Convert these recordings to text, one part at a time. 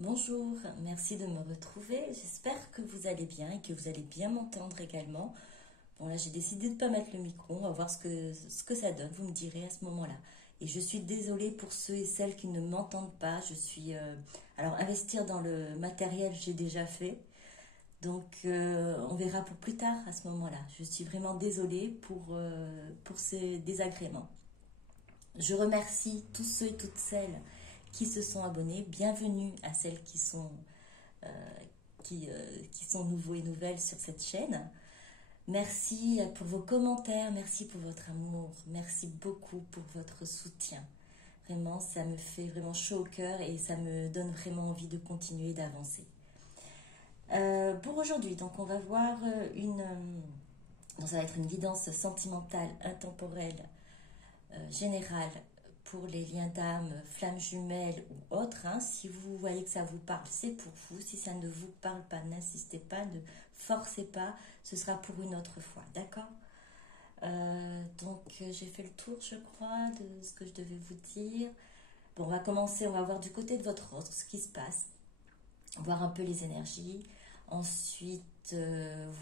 Bonjour, merci de me retrouver. J'espère que vous allez bien et que vous allez bien m'entendre également. Bon là j'ai décidé de ne pas mettre le micro, on va voir ce que ça donne, vous me direz à ce moment-là. Et je suis désolée pour ceux et celles qui ne m'entendent pas. Alors investir dans le matériel j'ai déjà fait, donc on verra pour plus tard à ce moment-là. Je suis vraiment désolée pour ces désagréments. Je remercie tous ceux et toutes celles qui se sont abonnés. Bienvenue à celles euh, qui sont nouveaux et nouvelles sur cette chaîne. Merci pour vos commentaires, merci pour votre amour, merci beaucoup pour votre soutien. Vraiment, ça me fait vraiment chaud au cœur et ça me donne vraiment envie de continuer d'avancer. Pour aujourd'hui, donc on va voir ça va être une guidance sentimentale, intemporelle, générale pour les liens d'âme, flammes jumelles ou autres. Si vous voyez que ça vous parle, c'est pour vous. Si ça ne vous parle pas, n'insistez pas, ne forcez pas. Ce sera pour une autre fois, d'accord? Donc j'ai fait le tour, je crois, de ce que je devais vous dire. Bon, on va commencer, on va voir du côté de votre autre ce qui se passe, voir un peu les énergies. Ensuite,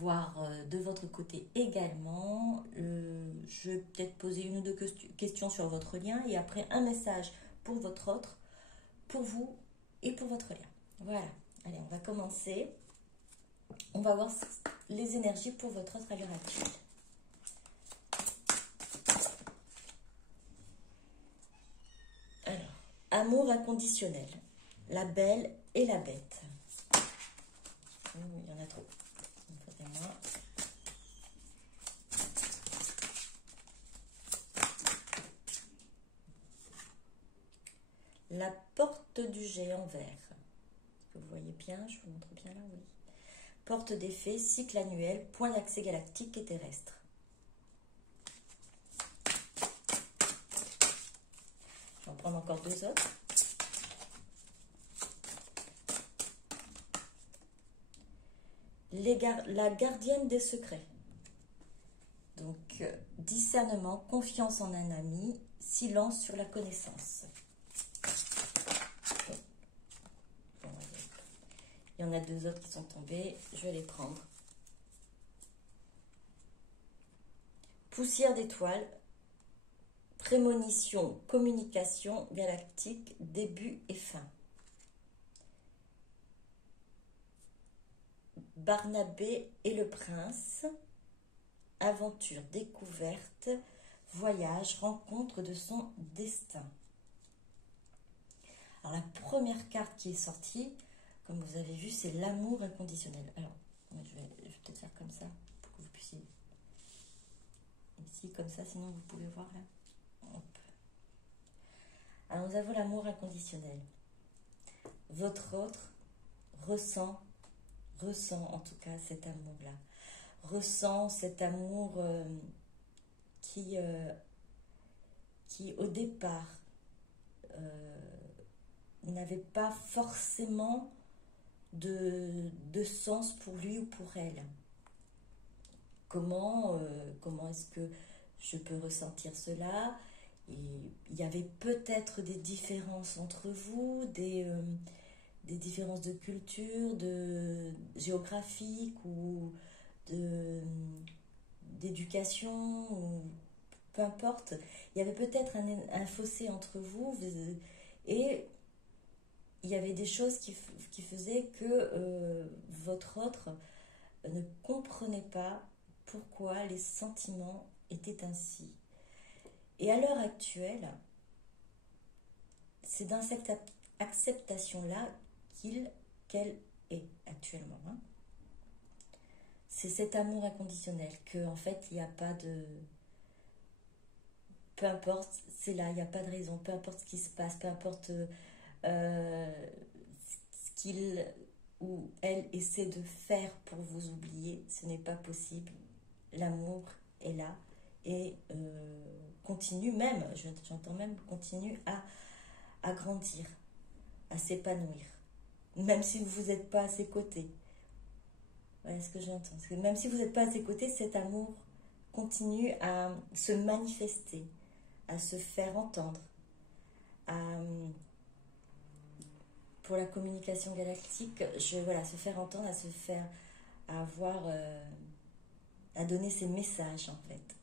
voir de votre côté également. Je vais peut-être poser une ou deux questions sur votre lien et après un message pour votre autre, pour vous et pour votre lien. Voilà. Allez, on va commencer. On va voir les énergies pour votre autre à l'heure actuelle. Alors, amour inconditionnel. La belle et la bête. Il y en a trop. Moi. La porte du géant vert. Est-ce que vous voyez bien? Je vous montre bien là, oui. Porte des fées, cycle annuel, point d'accès galactique et terrestre. Je vais en prendre encore deux autres. La gardienne des secrets. Donc, discernement, confiance en un ami, silence sur la connaissance. Il y en a deux autres qui sont tombés, je vais les prendre. Poussière d'étoiles, prémonition, communication galactique, début et fin. Barnabé et le prince, aventure, découverte, voyage, rencontre de son destin. Alors la première carte qui est sortie, comme vous avez vu, c'est l'amour inconditionnel. Alors, je vais peut-être faire comme ça, pour que vous puissiez... Ici, comme ça, sinon vous pouvez voir là. Hop. Alors, nous avons l'amour inconditionnel. Votre autre ressent en tout cas cet amour-là. Ressent cet amour qui au départ, n'avait pas forcément de sens pour lui ou pour elle. Comment est-ce que je peux ressentir cela? Et il y avait peut-être des différences entre vous, des différences de culture, de géographique ou d'éducation, ou peu importe. Il y avait peut-être un fossé entre vous et il y avait des choses qui faisaient que votre autre ne comprenait pas pourquoi les sentiments étaient ainsi. Et à l'heure actuelle, c'est dans cette acceptation-là qu'elle est actuellement. C'est cet amour inconditionnel que, en fait, il n'y a pas de... Peu importe, c'est là, il n'y a pas de raison. Peu importe ce qui se passe, peu importe ce qu'il ou elle essaie de faire pour vous oublier, ce n'est pas possible. L'amour est là et continue même, j'entends même, continue à grandir, à s'épanouir. Même si vous n'êtes pas à ses côtés. Voilà ce que j'entends. Même si vous n'êtes pas à ses côtés, cet amour continue à se manifester, à se faire entendre, à pour la communication galactique, voilà, se faire entendre, à se faire avoir, à donner ses messages en fait.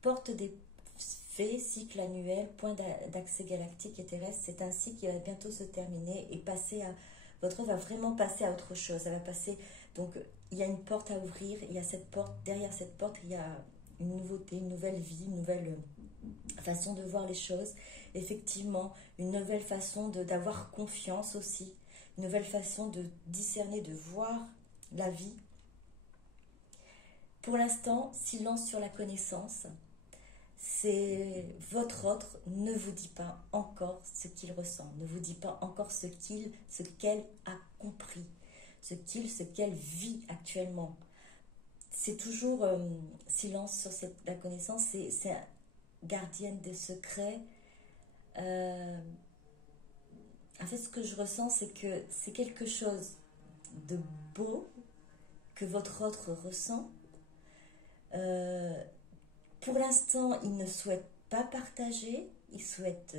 Porte des fées, cycle annuel, point d'accès galactique et terrestre, c'est un cycle qui va bientôt se terminer et passer à, votre œuvre va vraiment passer à autre chose. Elle va passer, donc il y a une porte à ouvrir, il y a cette porte, derrière cette porte il y a une nouveauté, une nouvelle vie, une nouvelle façon de voir les choses, effectivement, une nouvelle façon d'avoir confiance aussi, une nouvelle façon de discerner, de voir la vie. Pour l'instant, silence sur la connaissance. C'est votre autre ne vous dit pas encore ce qu'il ressent, ne vous dit pas encore ce qu'elle a compris, ce qu'elle vit actuellement. C'est toujours silence sur la connaissance, c'est gardienne des secrets. En fait, ce que je ressens, c'est que c'est quelque chose de beau que votre autre ressent. Pour l'instant, il ne souhaite pas partager, il souhaite,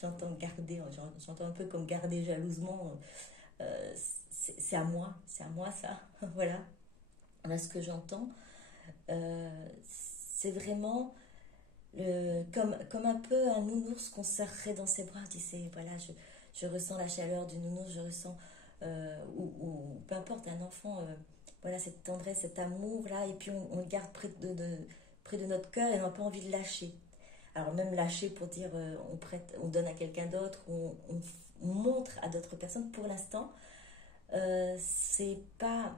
j'entends garder, j'entends un peu comme garder jalousement, c'est à moi ça, voilà ce que j'entends. C'est vraiment comme un peu un nounours qu'on serrerait dans ses bras, voilà, je ressens la chaleur du nounours, je ressens, ou peu importe, un enfant, voilà, cette tendresse, cet amour là, et puis on le garde près de notre cœur et on n'a pas envie de lâcher. Alors même lâcher pour dire on donne à quelqu'un d'autre, on montre à d'autres personnes. Pour l'instant, c'est pas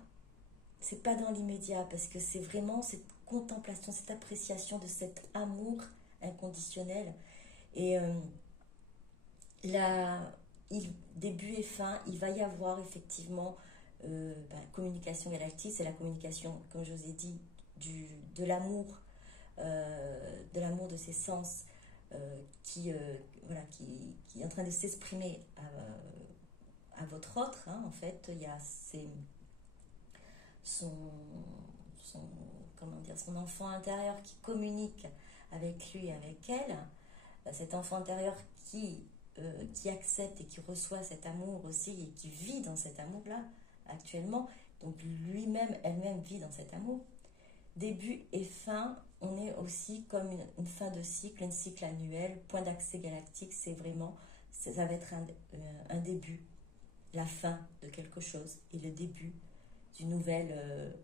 dans l'immédiat, parce que c'est vraiment cette contemplation, cette appréciation de cet amour inconditionnel. Et début et fin, il va y avoir effectivement communication galactique, c'est la communication, comme je vous ai dit, de l'amour, de ses sens, qui est en train de s'exprimer à votre autre, hein, en fait. Il y a son enfant intérieur qui communique avec lui, avec elle, cet enfant intérieur qui accepte et qui reçoit cet amour aussi et qui vit dans cet amour-là actuellement. Donc lui-même, elle-même vit dans cet amour. Début et fin, on est aussi comme une fin de cycle, un cycle annuel, point d'accès galactique, ça va être un début, la fin de quelque chose et le début d'une nouvelle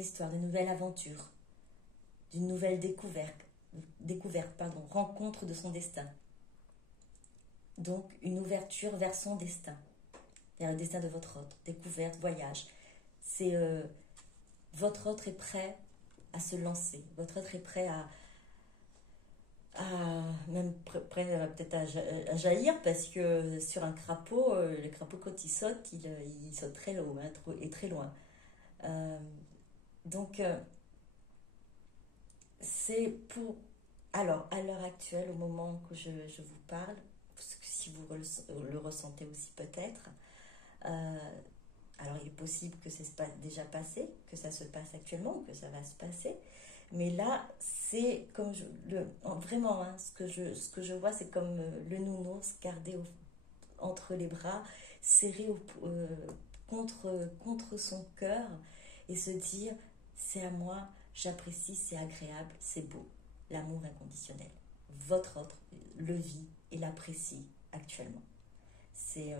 histoire, d'une nouvelle aventure, d'une nouvelle rencontre de son destin. Donc une ouverture vers son destin, vers le destin de votre autre, découverte, voyage. C'est votre autre est prêt à se lancer, votre autre est prêt même prêt peut-être à jaillir, parce que sur un crapaud, le crapaud quand il saute, il saute très haut, hein, et très loin. Donc c'est pour... Alors, à l'heure actuelle, au moment que je vous parle, parce que si vous le ressentez aussi peut-être, alors il est possible que c'est déjà passé, que ça se passe actuellement, ou que ça va se passer, mais là, c'est comme vraiment, hein, ce que je vois, c'est comme le nounours gardé entre les bras, serré contre son cœur, et se dire, c'est à moi, j'apprécie, c'est agréable, c'est beau, l'amour inconditionnel. Votre autre le vit et l'apprécie actuellement. C'est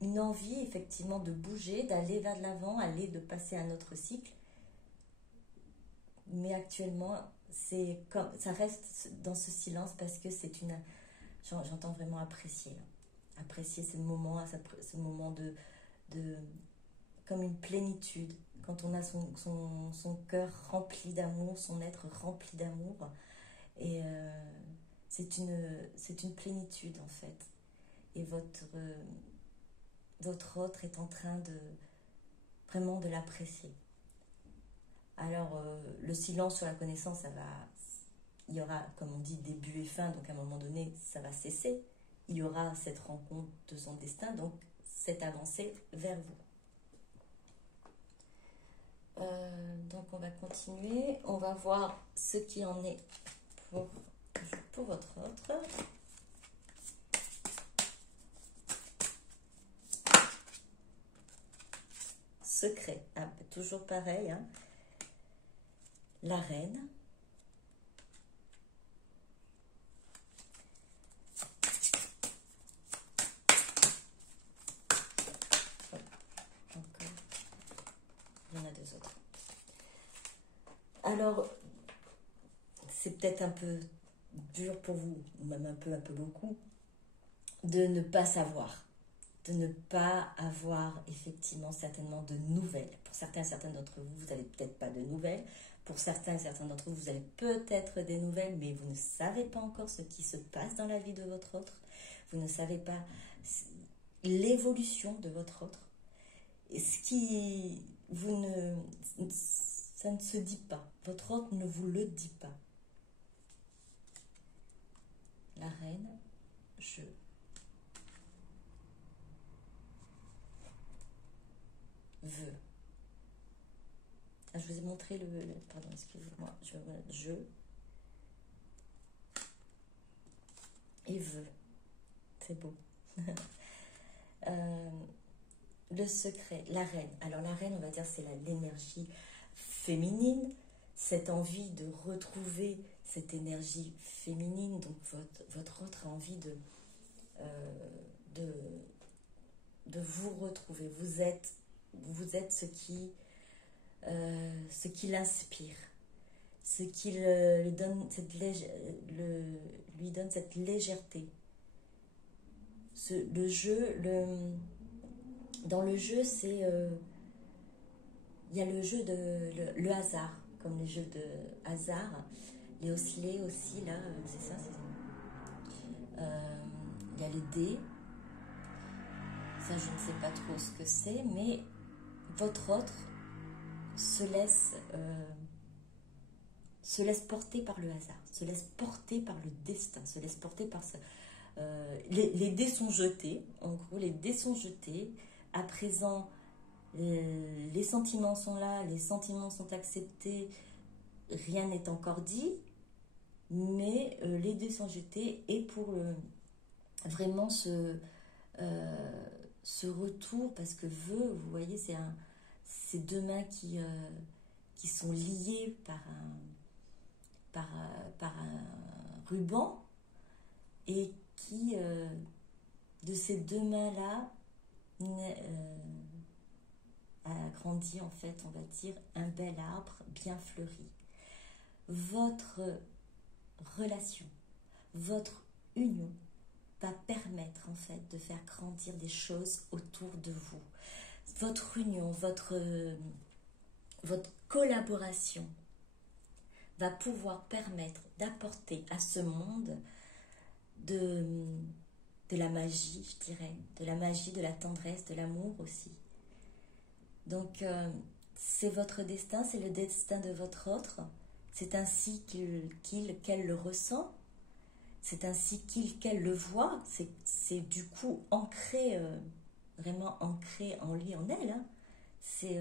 une envie effectivement de bouger, d'aller vers de l'avant, de passer à un autre cycle. Mais actuellement, ça reste dans ce silence, parce que j'entends vraiment apprécier ce moment comme une plénitude, quand on a son cœur rempli d'amour, son être rempli d'amour, et c'est une plénitude en fait, et votre autre est en train vraiment de l'apprécier. Alors le silence sur la connaissance, il y aura, comme on dit, début et fin, donc à un moment donné ça va cesser, il y aura cette rencontre de son destin, donc cette avancée vers vous. Donc on va continuer. On va voir ce qui en est pour votre autre. Secret. Ah, toujours pareil. Hein. La reine. Il y en a deux autres. Alors, c'est peut-être un peu dur pour vous, ou même un peu beaucoup, de ne pas savoir, de ne pas avoir effectivement certainement de nouvelles. Pour certains et certaines d'entre vous, vous n'avez peut-être pas de nouvelles. Pour certains et certains d'entre vous, vous avez peut-être des nouvelles, mais vous ne savez pas encore ce qui se passe dans la vie de votre autre. Vous ne savez pas l'évolution de votre autre. Et ce qui ça ne se dit pas. Votre autre ne vous le dit pas. La reine, je veux. Ah, je vous ai montré pardon, excusez-moi. Je et veux. C'est beau. Le secret, la reine. Alors la reine, on va dire, c'est l'énergie féminine, cette envie de retrouver cette énergie féminine. Donc votre autre a envie de vous retrouver. Vous êtes ce qui l'inspire, ce qui lui donne cette légèreté. Dans le jeu, c'est il y a le jeu le hasard, comme les jeux de hasard, les oscillés aussi, là, c'est ça, il y a les dés, ça je ne sais pas trop ce que c'est, mais votre autre se laisse porter par le hasard, se laisse porter par le destin, se laisse porter par les dés sont jetés, en gros les dés sont jetés, à présent les sentiments sont là, les sentiments sont acceptés, rien n'est encore dit, mais les dés sont jetés et pour vraiment ce retour, parce que vous voyez, c'est deux mains qui sont liées par un ruban et qui, de ces deux mains-là, a grandi en fait, on va dire, un bel arbre bien fleuri. Votre relation, votre union va permettre en fait de faire grandir des choses autour de vous. Votre union, votre collaboration va pouvoir permettre d'apporter à ce monde de la magie, je dirais, de la magie, de la tendresse, de l'amour aussi. Donc, c'est votre destin, c'est le destin de votre autre. C'est ainsi qu'elle le ressent. C'est ainsi qu'elle le voit. C'est du coup ancré, vraiment ancré en lui, en elle. Hein. C'est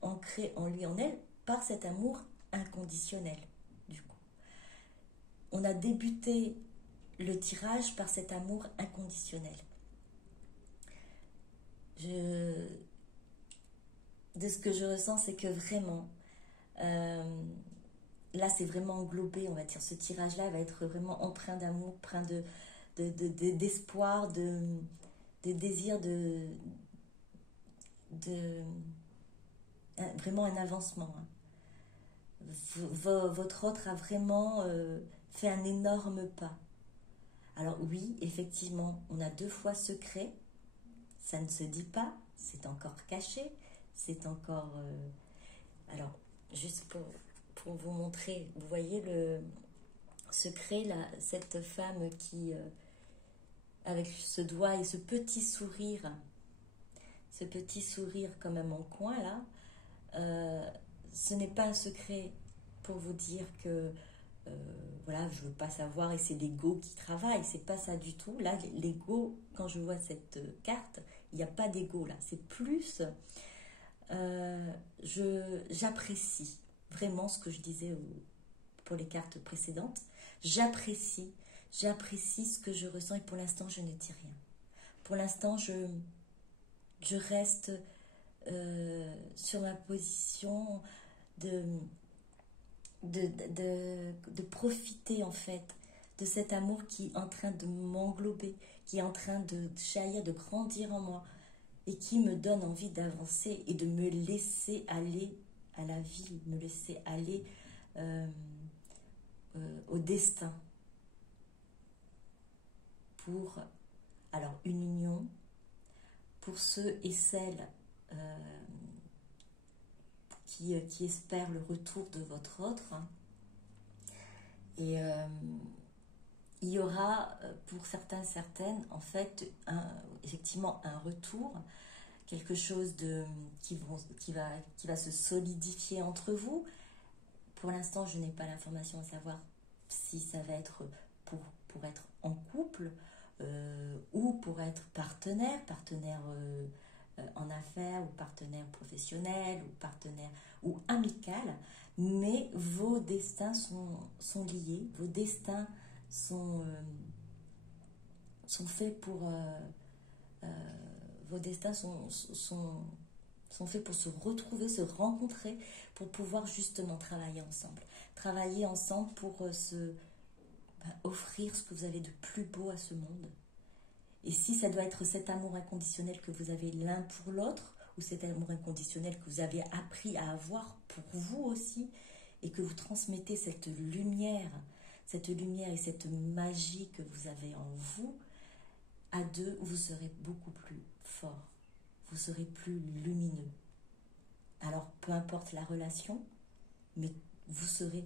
ancré en lui, en elle, par cet amour inconditionnel, du coup. On a débuté le tirage par cet amour inconditionnel. De ce que je ressens, c'est que vraiment, là c'est vraiment englobé, on va dire, ce tirage-là va être vraiment empreint d'amour, empreint d'espoir, de désir, vraiment un avancement. Hein. Votre autre a vraiment fait un énorme pas. Alors oui, effectivement, on a deux fois secret, ça ne se dit pas, c'est encore caché, c'est encore... Alors, juste pour vous montrer, vous voyez le secret, là, cette femme qui, avec ce doigt et ce petit sourire quand même en coin, là, ce n'est pas un secret pour vous dire que voilà, je veux pas savoir et c'est l'ego qui travaille, c'est pas ça du tout. Là, l'ego, quand je vois cette carte, il n'y a pas d'ego là, c'est plus j'apprécie vraiment ce que je disais pour les cartes précédentes. J'apprécie ce que je ressens et pour l'instant, je ne dis rien. Pour l'instant, je reste sur ma position de profiter en fait de cet amour qui est en train de m'englober, qui est en train de jaillir, de grandir en moi et qui me donne envie d'avancer et de me laisser aller à la vie, me laisser aller au destin pour alors une union pour ceux et celles qui espèrent le retour de votre autre. Et il y aura pour certains, certaines, en fait, effectivement un retour, quelque chose qui va se solidifier entre vous. Pour l'instant, je n'ai pas l'information à savoir si ça va être pour être en couple ou pour être partenaire en affaires ou partenaire professionnel ou partenaire ou amical, mais vos destins sont liés, vos destins sont faits pour vos destins sont faits pour se retrouver, se rencontrer, pour pouvoir justement travailler ensemble pour offrir ce que vous avez de plus beau à ce monde. Et si ça doit être cet amour inconditionnel que vous avez l'un pour l'autre, ou cet amour inconditionnel que vous avez appris à avoir pour vous aussi, et que vous transmettez cette lumière et cette magie que vous avez en vous, à deux, vous serez beaucoup plus fort, vous serez plus lumineux. Alors, peu importe la relation, mais vous serez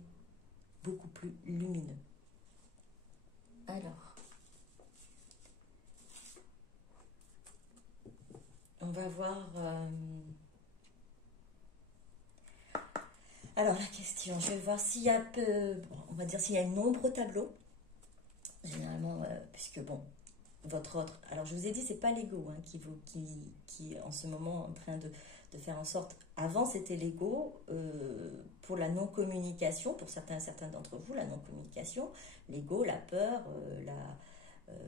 beaucoup plus lumineux. Alors, on va voir... Alors, la question, je vais voir s'il y a on va dire s'il y a une ombre au tableau. Généralement, puisque bon, votre autre... Alors, je vous ai dit, c'est pas l'ego qui est en ce moment en train de faire en sorte... Avant, c'était l'ego pour la non-communication, pour certains d'entre vous, la non-communication, l'ego, la peur,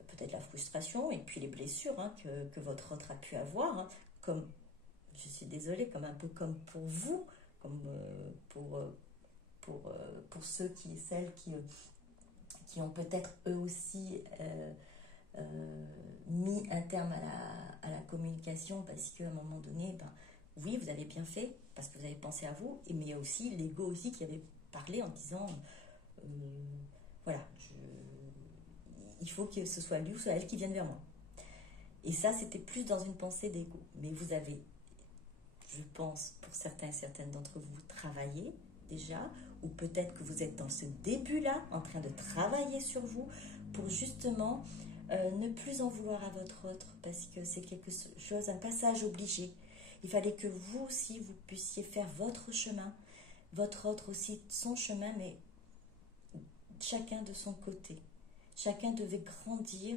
peut-être la frustration, et puis les blessures que votre autre a pu avoir, comme, je suis désolée, comme un peu comme pour vous, comme pour ceux et celles qui ont peut-être eux aussi mis un terme à la communication parce qu'à un moment donné, oui, vous avez bien fait parce que vous avez pensé à vous, mais il y a aussi l'ego aussi qui avait parlé en disant voilà, il faut que ce soit lui ou soit elle qui vienne vers moi. Et ça, c'était plus dans une pensée d'ego. Mais vous avez, je pense, pour certains et certaines d'entre vous, travaillé déjà, ou peut-être que vous êtes dans ce début-là, en train de travailler sur vous, pour justement ne plus en vouloir à votre autre, parce que c'est quelque chose, un passage obligé. Il fallait que vous aussi, vous puissiez faire votre chemin, votre autre aussi son chemin, mais chacun de son côté. Chacun devait grandir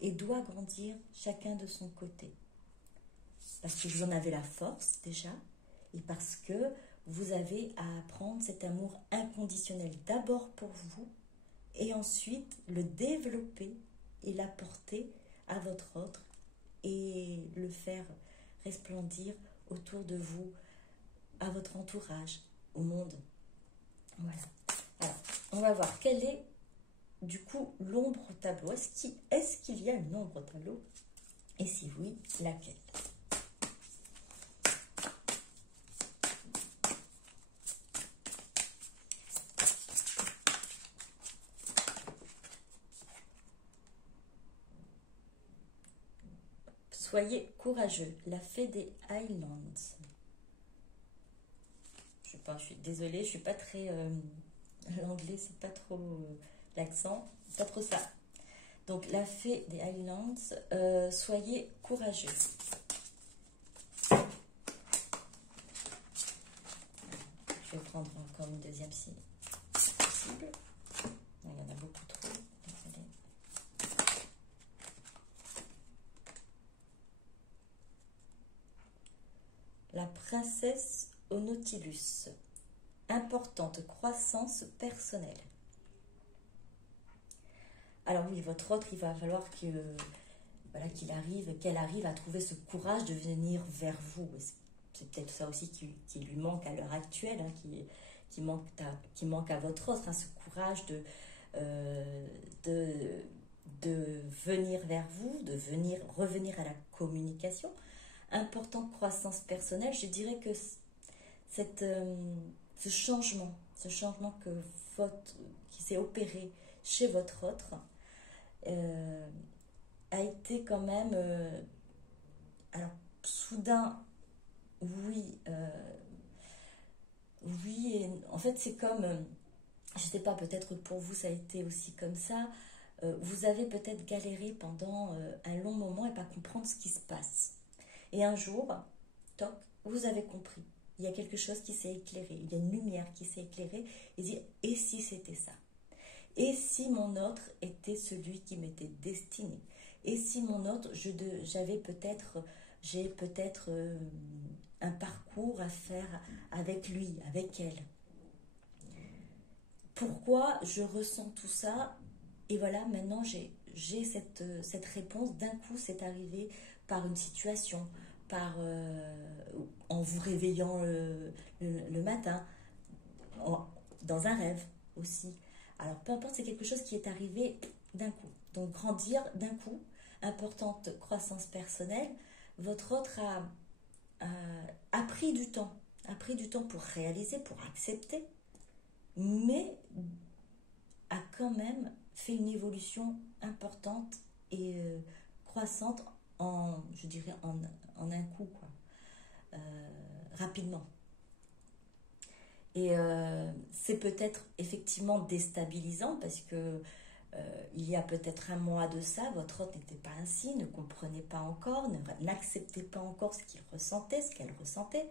et doit grandir chacun de son côté. Parce que vous en avez la force déjà, et parce que vous avez à apprendre cet amour inconditionnel d'abord pour vous, et ensuite le développer et l'apporter à votre autre, et le faire resplendir autour de vous, à votre entourage, au monde. Voilà. Alors, on va voir quelle est du coup l'ombre au tableau. Est-ce qu'il y a une ombre au tableau? Et si oui, laquelle? Soyez courageux. La fée des Highlands. Je suis désolée, je suis pas très... l'anglais, c'est pas trop l'accent, pas trop ça. Donc, la fée des Highlands, soyez courageux. Je vais prendre encore une deuxième si possible. Non, il y en a beaucoup trop. Désolée. La princesse au Nautilus. Importante croissance personnelle. Alors oui, votre autre, il va falloir que, voilà, qu'elle arrive à trouver ce courage de venir vers vous. C'est peut-être ça aussi qui lui manque à l'heure actuelle, hein, qui manque à votre autre, hein, ce courage de venir vers vous, revenir à la communication. Importante croissance personnelle, je dirais que ce changement qui s'est opéré chez votre autre a été quand même, alors soudain, oui, oui, et en fait c'est comme, je sais pas, peut-être pour vous ça a été aussi comme ça, vous avez peut-être galéré pendant un long moment et pas comprendre ce qui se passe. Et un jour, toc, vous avez compris. Il y a quelque chose qui s'est éclairé, il y a une lumière qui s'est éclairée et dit, et si c'était ça? Et si mon autre était celui qui m'était destiné? Et si mon autre, j'ai peut-être un parcours à faire avec lui, avec elle? Pourquoi je ressens tout ça? Et voilà, maintenant j'ai cette réponse. D'un coup, c'est arrivé par une situation, en vous réveillant le matin, dans un rêve aussi. Alors, peu importe, c'est quelque chose qui est arrivé d'un coup. Donc, grandir d'un coup, importante croissance personnelle. Votre autre a pris du temps, pour réaliser, pour accepter, mais a quand même fait une évolution importante et croissante je dirais, en un coup, quoi. Rapidement. Et c'est peut-être effectivement déstabilisant parce que il y a peut-être un mois de ça, votre autre n'était pas ainsi, ne comprenait pas encore, n'acceptait pas encore ce qu'il ressentait, ce qu'elle ressentait.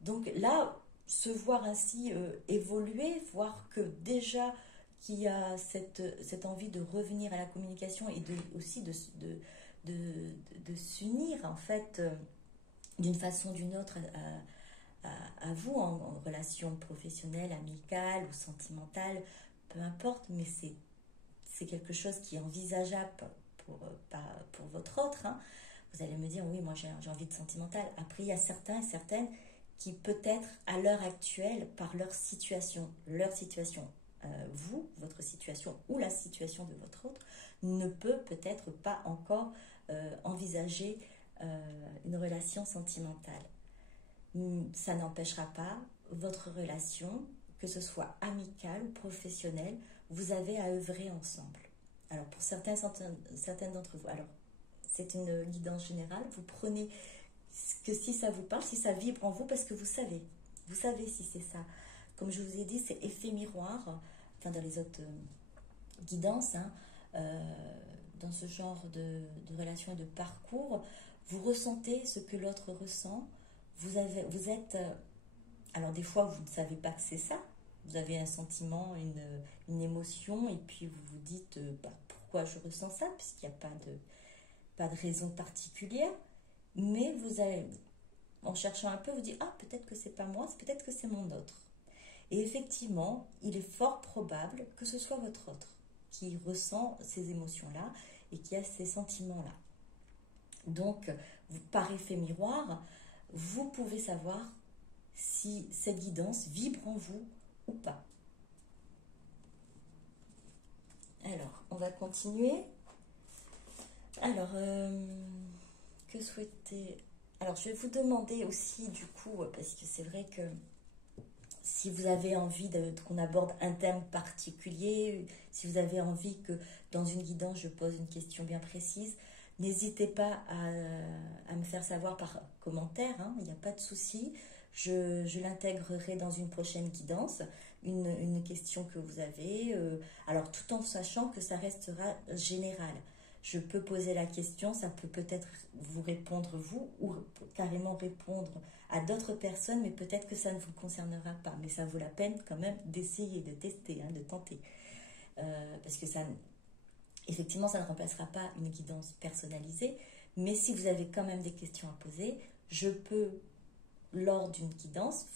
Donc là, se voir ainsi évoluer, voir que déjà qu'il y a cette envie de revenir à la communication et aussi de s'unir en fait d'une façon ou d'une autre à vous en relation professionnelle, amicale ou sentimentale, peu importe, mais c'est quelque chose qui est envisageable pour votre autre. Hein. Vous allez me dire, oui, moi j'ai envie de sentimental. Après, il y a certains et certaines qui peut-être à l'heure actuelle, par leur situation, votre situation ou la situation de votre autre, ne peut peut-être pas encore envisager une relation sentimentale. Ça n'empêchera pas votre relation, que ce soit amicale ou professionnelle, vous avez à œuvrer ensemble. Alors pour certaines d'entre vous, alors c'est une guidance générale, vous prenez que si ça vous parle, si ça vibre en vous, parce que vous savez si c'est ça. Comme je vous ai dit, c'est effet miroir, enfin dans les autres guidances, hein, dans ce genre de relation et de parcours, vous ressentez ce que l'autre ressent, vous êtes, alors des fois vous ne savez pas que c'est ça, vous avez un sentiment, une émotion, et puis vous vous dites pourquoi je ressens ça, puisqu'il n'y a pas de raison particulière, mais vous avez, en cherchant un peu, vous dites peut-être que c'est pas moi, peut-être que c'est mon autre. Et effectivement, il est fort probable que ce soit votre autre qui ressent ces émotions-là et qui a ces sentiments-là. Donc, par effet miroir, vous pouvez savoir si cette guidance vibre en vous ou pas. Alors, on va continuer. Alors, que souhaiter? Alors, je vais vous demander aussi, du coup, parce que c'est vrai que si vous avez envie qu'on aborde un thème particulier, si vous avez envie que dans une guidance, je pose une question bien précise, n'hésitez pas à me faire savoir par commentaire, hein, il n'y a pas de souci. Je l'intégrerai dans une prochaine guidance, une question que vous avez, alors tout en sachant que ça restera général. Je peux poser la question, ça peut-être vous répondre vous, ou carrément répondre à d'autres personnes, mais peut-être que ça ne vous concernera pas. Mais ça vaut la peine quand même d'essayer, de tester, hein, de tenter. Parce que effectivement, ça ne remplacera pas une guidance personnalisée, mais si vous avez quand même des questions à poser, je peux lors d'une guidance,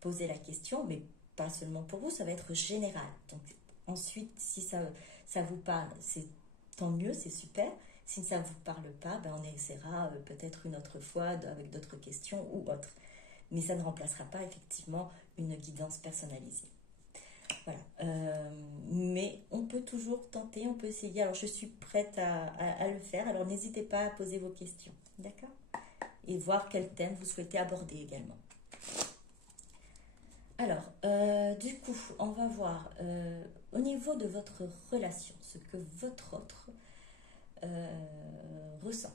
posez la question, mais pas seulement pour vous, ça va être général. Donc ensuite, si ça vous parle, c'est tant mieux, c'est super. Si ça ne vous parle pas, ben on essaiera peut-être une autre fois avec d'autres questions ou autres. Mais ça ne remplacera pas effectivement une guidance personnalisée. Voilà. Mais on peut toujours tenter, on peut essayer. Alors je suis prête à le faire. Alors n'hésitez pas à poser vos questions. D'accord? Et voir quel thème vous souhaitez aborder également. Alors, du coup, on va voir au niveau de votre relation, ce que votre autre ressent.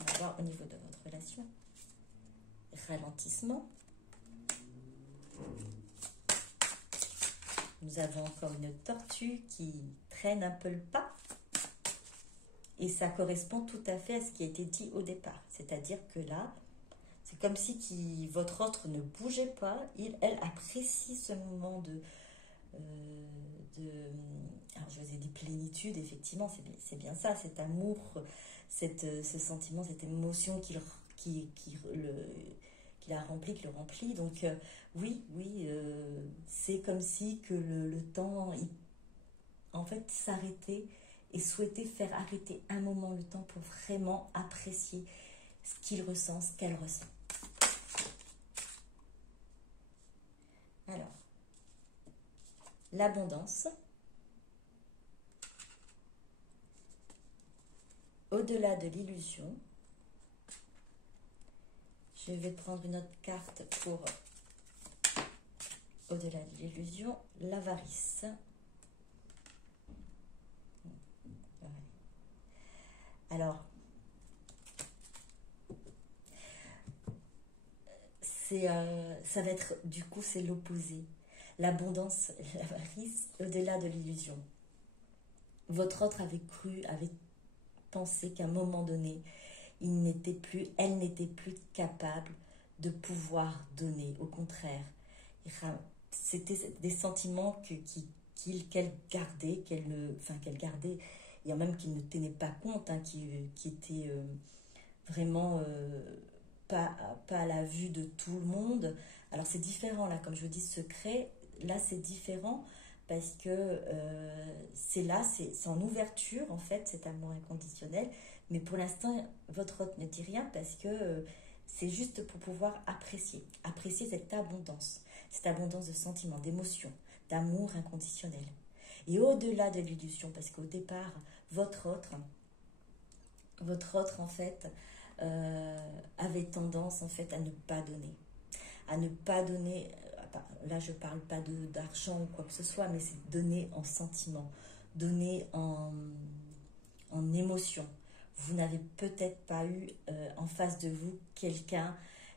On va voir au niveau de votre relation. Ralentissement. Nous avons encore une tortue qui traîne un peu le pas. Et ça correspond tout à fait à ce qui a été dit au départ. C'est-à-dire que là, c'est comme si votre autre ne bougeait pas. Elle apprécie ce moment alors je vous ai dit plénitude, effectivement, c'est bien ça, cet amour, ce sentiment, cette émotion qui la remplit, qui le remplit. Donc oui, c'est comme si que le temps, en fait, s'arrêtait et souhaitait faire arrêter un moment le temps pour vraiment apprécier ce qu'il ressent, ce qu'elle ressent. Alors, l'abondance. Au-delà de l'illusion. Je vais prendre une autre carte pour au-delà de l'illusion, l'avarice. Alors, ça va être, du coup, c'est l'opposé. L'abondance, l'avarice, au-delà de l'illusion. Votre autre avait cru, avait pensé qu'à un moment donné, elle n'était plus capable de pouvoir donner. Au contraire, c'était des sentiments qu'elle gardait, qu'elle gardait, et même qu'il ne tenait pas compte, hein, qui étaient vraiment pas à la vue de tout le monde. Alors c'est différent là, comme je vous dis, secret, là c'est différent parce que c'est en ouverture en fait, cet amour inconditionnel. Mais pour l'instant, votre hôte ne dit rien parce que c'est juste pour pouvoir apprécier cette abondance de sentiments, d'émotions, d'amour inconditionnel. Et au-delà de l'illusion, parce qu'au départ, votre autre en fait, avait tendance en fait à ne pas donner. Là je parle pas d'argent ou quoi que ce soit, mais c'est donner en sentiment, donner en émotion. Vous n'avez peut-être pas eu en face de vous quelqu'un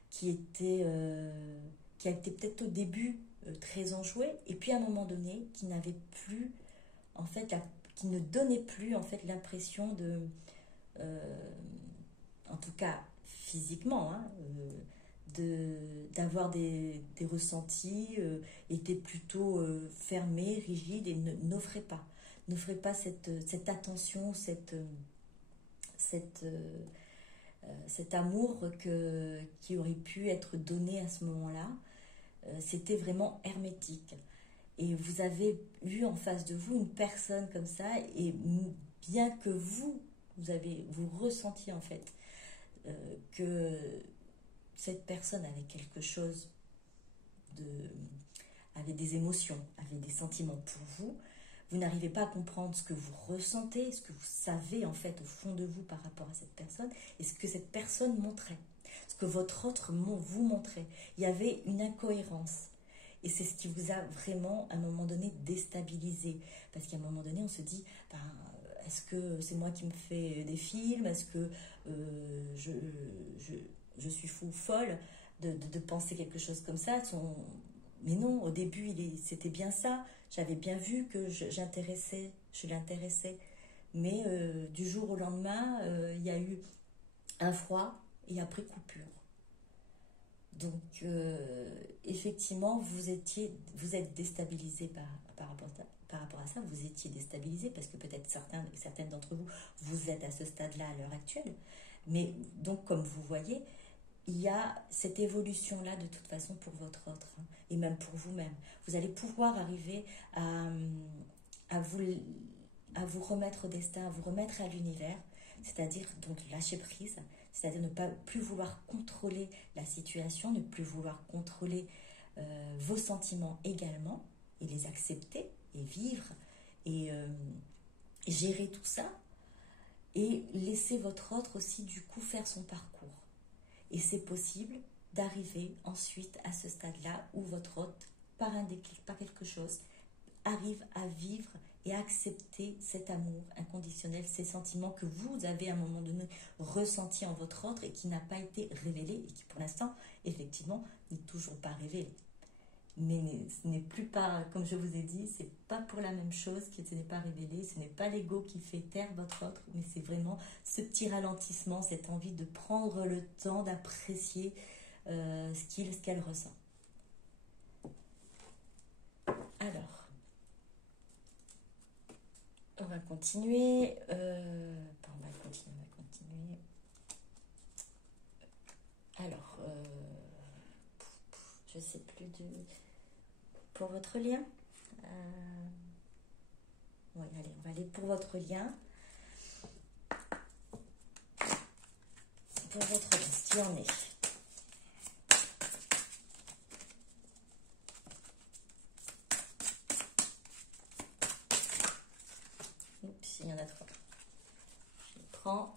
qui a été peut-être au début très enjoué, et puis à un moment donné qui n'avait plus en fait qui ne donnait plus en fait l'impression en tout cas physiquement, hein, d'avoir des ressentis, était plutôt fermé, rigide, et n'offrait pas cette attention, cet amour qui aurait pu être donné à ce moment-là. C'était vraiment hermétique. Et vous avez eu en face de vous une personne comme ça, et bien que vous ressentiez en fait que cette personne avait quelque chose avait des émotions, avait des sentiments pour vous, vous n'arrivez pas à comprendre ce que vous ressentez, ce que vous savez en fait au fond de vous par rapport à cette personne, et ce que cette personne montrait, ce que votre autre vous montrait. Il y avait une incohérence. Et c'est ce qui vous a vraiment, à un moment donné, déstabilisé. Parce qu'à un moment donné, on se dit, est-ce que c'est moi qui me fais des films? Est-ce que je suis folle de penser quelque chose comme ça? Mais non, au début, c'était bien ça. J'avais bien vu que je l'intéressais. Mais du jour au lendemain, il y a eu un froid et après coupure. Donc, effectivement, vous êtes déstabilisé par rapport à ça. Vous étiez déstabilisé parce que peut-être certaines d'entre vous êtes à ce stade-là à l'heure actuelle. Mais donc, comme vous voyez, il y a cette évolution-là de toute façon pour votre autre, hein, et même pour vous-même. Vous allez pouvoir arriver à vous, à vous remettre au destin, à vous remettre à l'univers, c'est-à-dire donc lâcher prise, c'est-à-dire ne pas plus vouloir contrôler la situation, ne plus vouloir contrôler vos sentiments également, et les accepter, et vivre, et gérer tout ça, et laisser votre autre aussi du coup faire son parcours. Et c'est possible d'arriver ensuite à ce stade-là où votre hôte, par un déclic, par quelque chose, arrive à vivre et à accepter cet amour inconditionnel, ces sentiments que vous avez à un moment donné ressentis en votre autre et qui n'a pas été révélé et qui pour l'instant, effectivement, n'est toujours pas révélé. Mais ce n'est plus pas, comme je vous ai dit, c'est pas pour la même chose que ce n'est pas révélé, ce n'est pas l'ego qui fait taire votre autre, mais c'est vraiment ce petit ralentissement, cette envie de prendre le temps d'apprécier ce qu'elle ressent. Alors, on va continuer. On va continuer. Alors, je sais plus pour votre lien. Oui, allez, on va aller pour votre lien. Pour votre lien, ce qui en est. Oups, il y en a trois. Je les prends.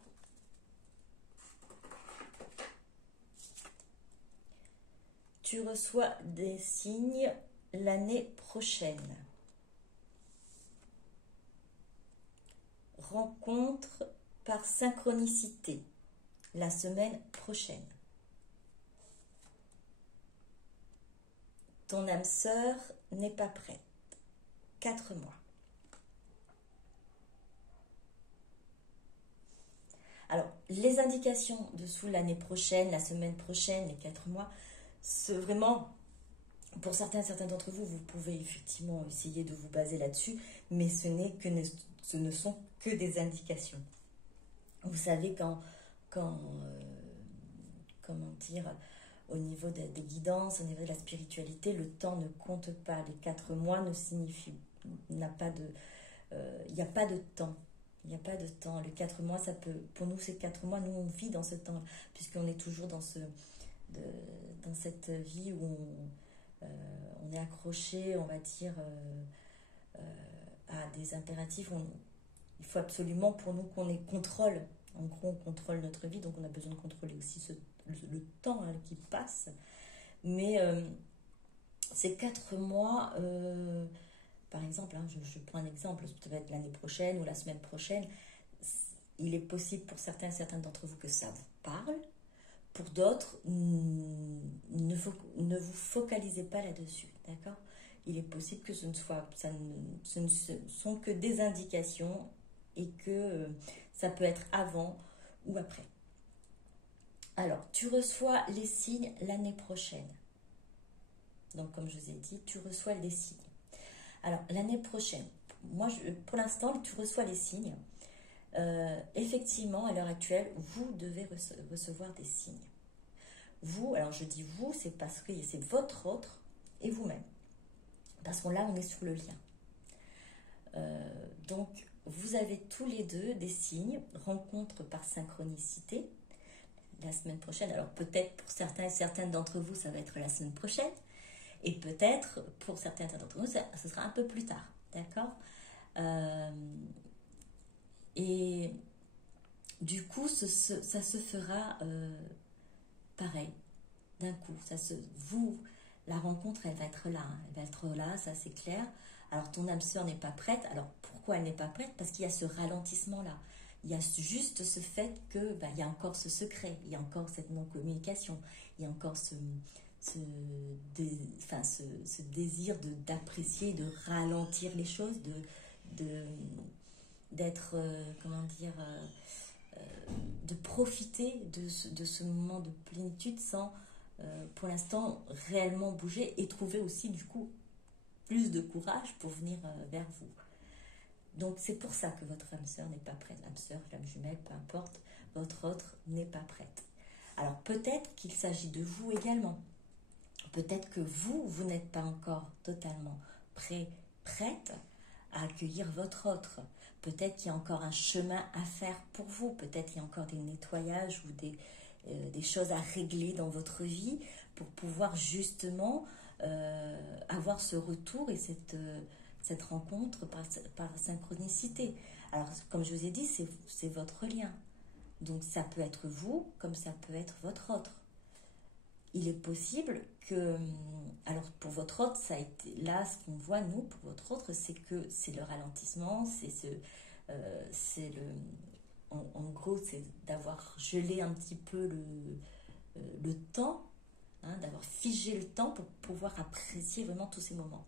Tu reçois des signes l'année prochaine. Rencontre par synchronicité la semaine prochaine. Ton âme sœur n'est pas prête. 4 mois. Alors, les indications dessous l'année prochaine, la semaine prochaine, les 4 mois, c'est vraiment, pour certains d'entre vous, vous pouvez effectivement essayer de vous baser là-dessus, mais ce ne sont que des indications. Vous savez, comment dire, au niveau des guidances, au niveau de la spiritualité, le temps ne compte pas. Les 4 mois ne signifient, il n'y a pas de temps. Il n'y a pas de temps. Les 4 mois, ça peut, pour nous, ces 4 mois, nous, on vit dans ce temps, puisqu'on est toujours dans cette vie où on est accroché, on va dire, à des impératifs. Il faut absolument pour nous qu'on ait contrôle. En gros, on contrôle notre vie, donc on a besoin de contrôler aussi le temps qui passe. Mais ces 4 mois, par exemple, je prends un exemple, ça va être l'année prochaine ou la semaine prochaine, il est possible pour certains d'entre vous que ça vous parle. Pour d'autres, ne vous focalisez pas là-dessus, d'accord ? Il est possible que ce ne sont que des indications et que ça peut être avant ou après. Alors, tu reçois les signes l'année prochaine. Donc, comme je vous ai dit, tu reçois les signes. Alors, l'année prochaine, pour l'instant, tu reçois les signes. Effectivement, à l'heure actuelle, vous devez recevoir des signes. Vous, alors je dis vous, c'est parce que c'est votre autre et vous-même. Parce que là, on est sur le lien. Donc, vous avez tous les deux des signes, rencontre par synchronicité, la semaine prochaine. Alors, peut-être pour certaines d'entre vous, ça va être la semaine prochaine. Et peut-être, pour certains d'entre vous, ce sera un peu plus tard. D'accord ? Et du coup, ça se fera pareil, d'un coup. La rencontre, elle va être là. Elle va être là, ça c'est clair. Alors, ton âme sœur n'est pas prête. Alors, pourquoi elle n'est pas prête ? Parce qu'il y a ce ralentissement-là. Il y a juste ce fait que il y a encore ce secret, il y a encore cette non-communication, il y a encore ce désir d'apprécier, de ralentir les choses, d'être, de profiter de ce moment de plénitude sans, pour l'instant, réellement bouger et trouver aussi, du coup, plus de courage pour venir vers vous. Donc, c'est pour ça que votre âme sœur n'est pas prête. Âme sœur, flamme jumelle, peu importe, votre autre n'est pas prête. Alors peut-être qu'il s'agit de vous également. Peut-être que vous n'êtes pas encore totalement prête à accueillir votre autre. Peut-être qu'il y a encore un chemin à faire pour vous. Peut-être qu'il y a encore des nettoyages ou des choses à régler dans votre vie pour pouvoir justement avoir ce retour et cette rencontre par synchronicité. Alors, comme je vous ai dit, c'est votre lien. Donc, ça peut être vous comme ça peut être votre autre. Il est possible que, alors pour votre autre, ça a été là ce qu'on voit nous pour votre autre, c'est que c'est le ralentissement, c'est en gros, c'est d'avoir gelé un petit peu le temps, hein, d'avoir figé le temps pour pouvoir apprécier vraiment tous ces moments.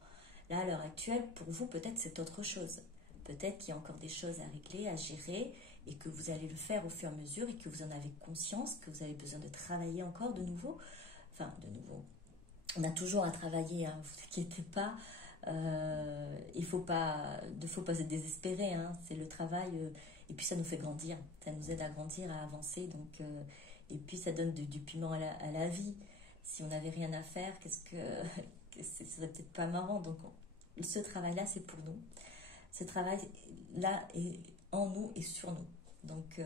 Là, à l'heure actuelle, pour vous, peut-être c'est autre chose. Peut-être qu'il y a encore des choses à régler, à gérer, et que vous allez le faire au fur et à mesure, et que vous en avez conscience, que vous avez besoin de travailler encore de nouveau. Enfin, de nouveau, on a toujours à travailler, hein, vous inquiétez pas. Il ne faut pas se désespérer, hein, c'est le travail, et puis ça nous fait grandir, ça nous aide à grandir, à avancer, donc, et puis ça donne du piment à la vie. Si on n'avait rien à faire, ce serait peut-être pas marrant, donc ce travail-là, c'est pour nous. Ce travail-là est en nous et sur nous, donc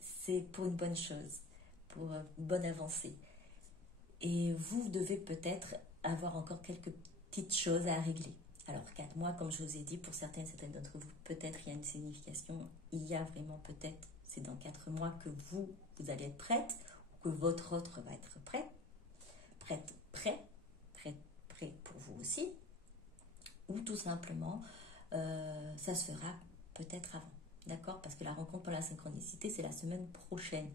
c'est pour une bonne chose, pour une bonne avancée. Et vous devez peut-être avoir encore quelques petites choses à régler. Alors 4 mois, comme je vous ai dit, pour certaines d'entre vous, peut-être il y a une signification. Il y a vraiment peut-être, c'est dans 4 mois que vous allez être prête, ou que votre autre va être prêt pour vous aussi. Ou tout simplement, ça se fera peut-être avant. D'accord? Parce que la rencontre pour la synchronicité, c'est la semaine prochaine.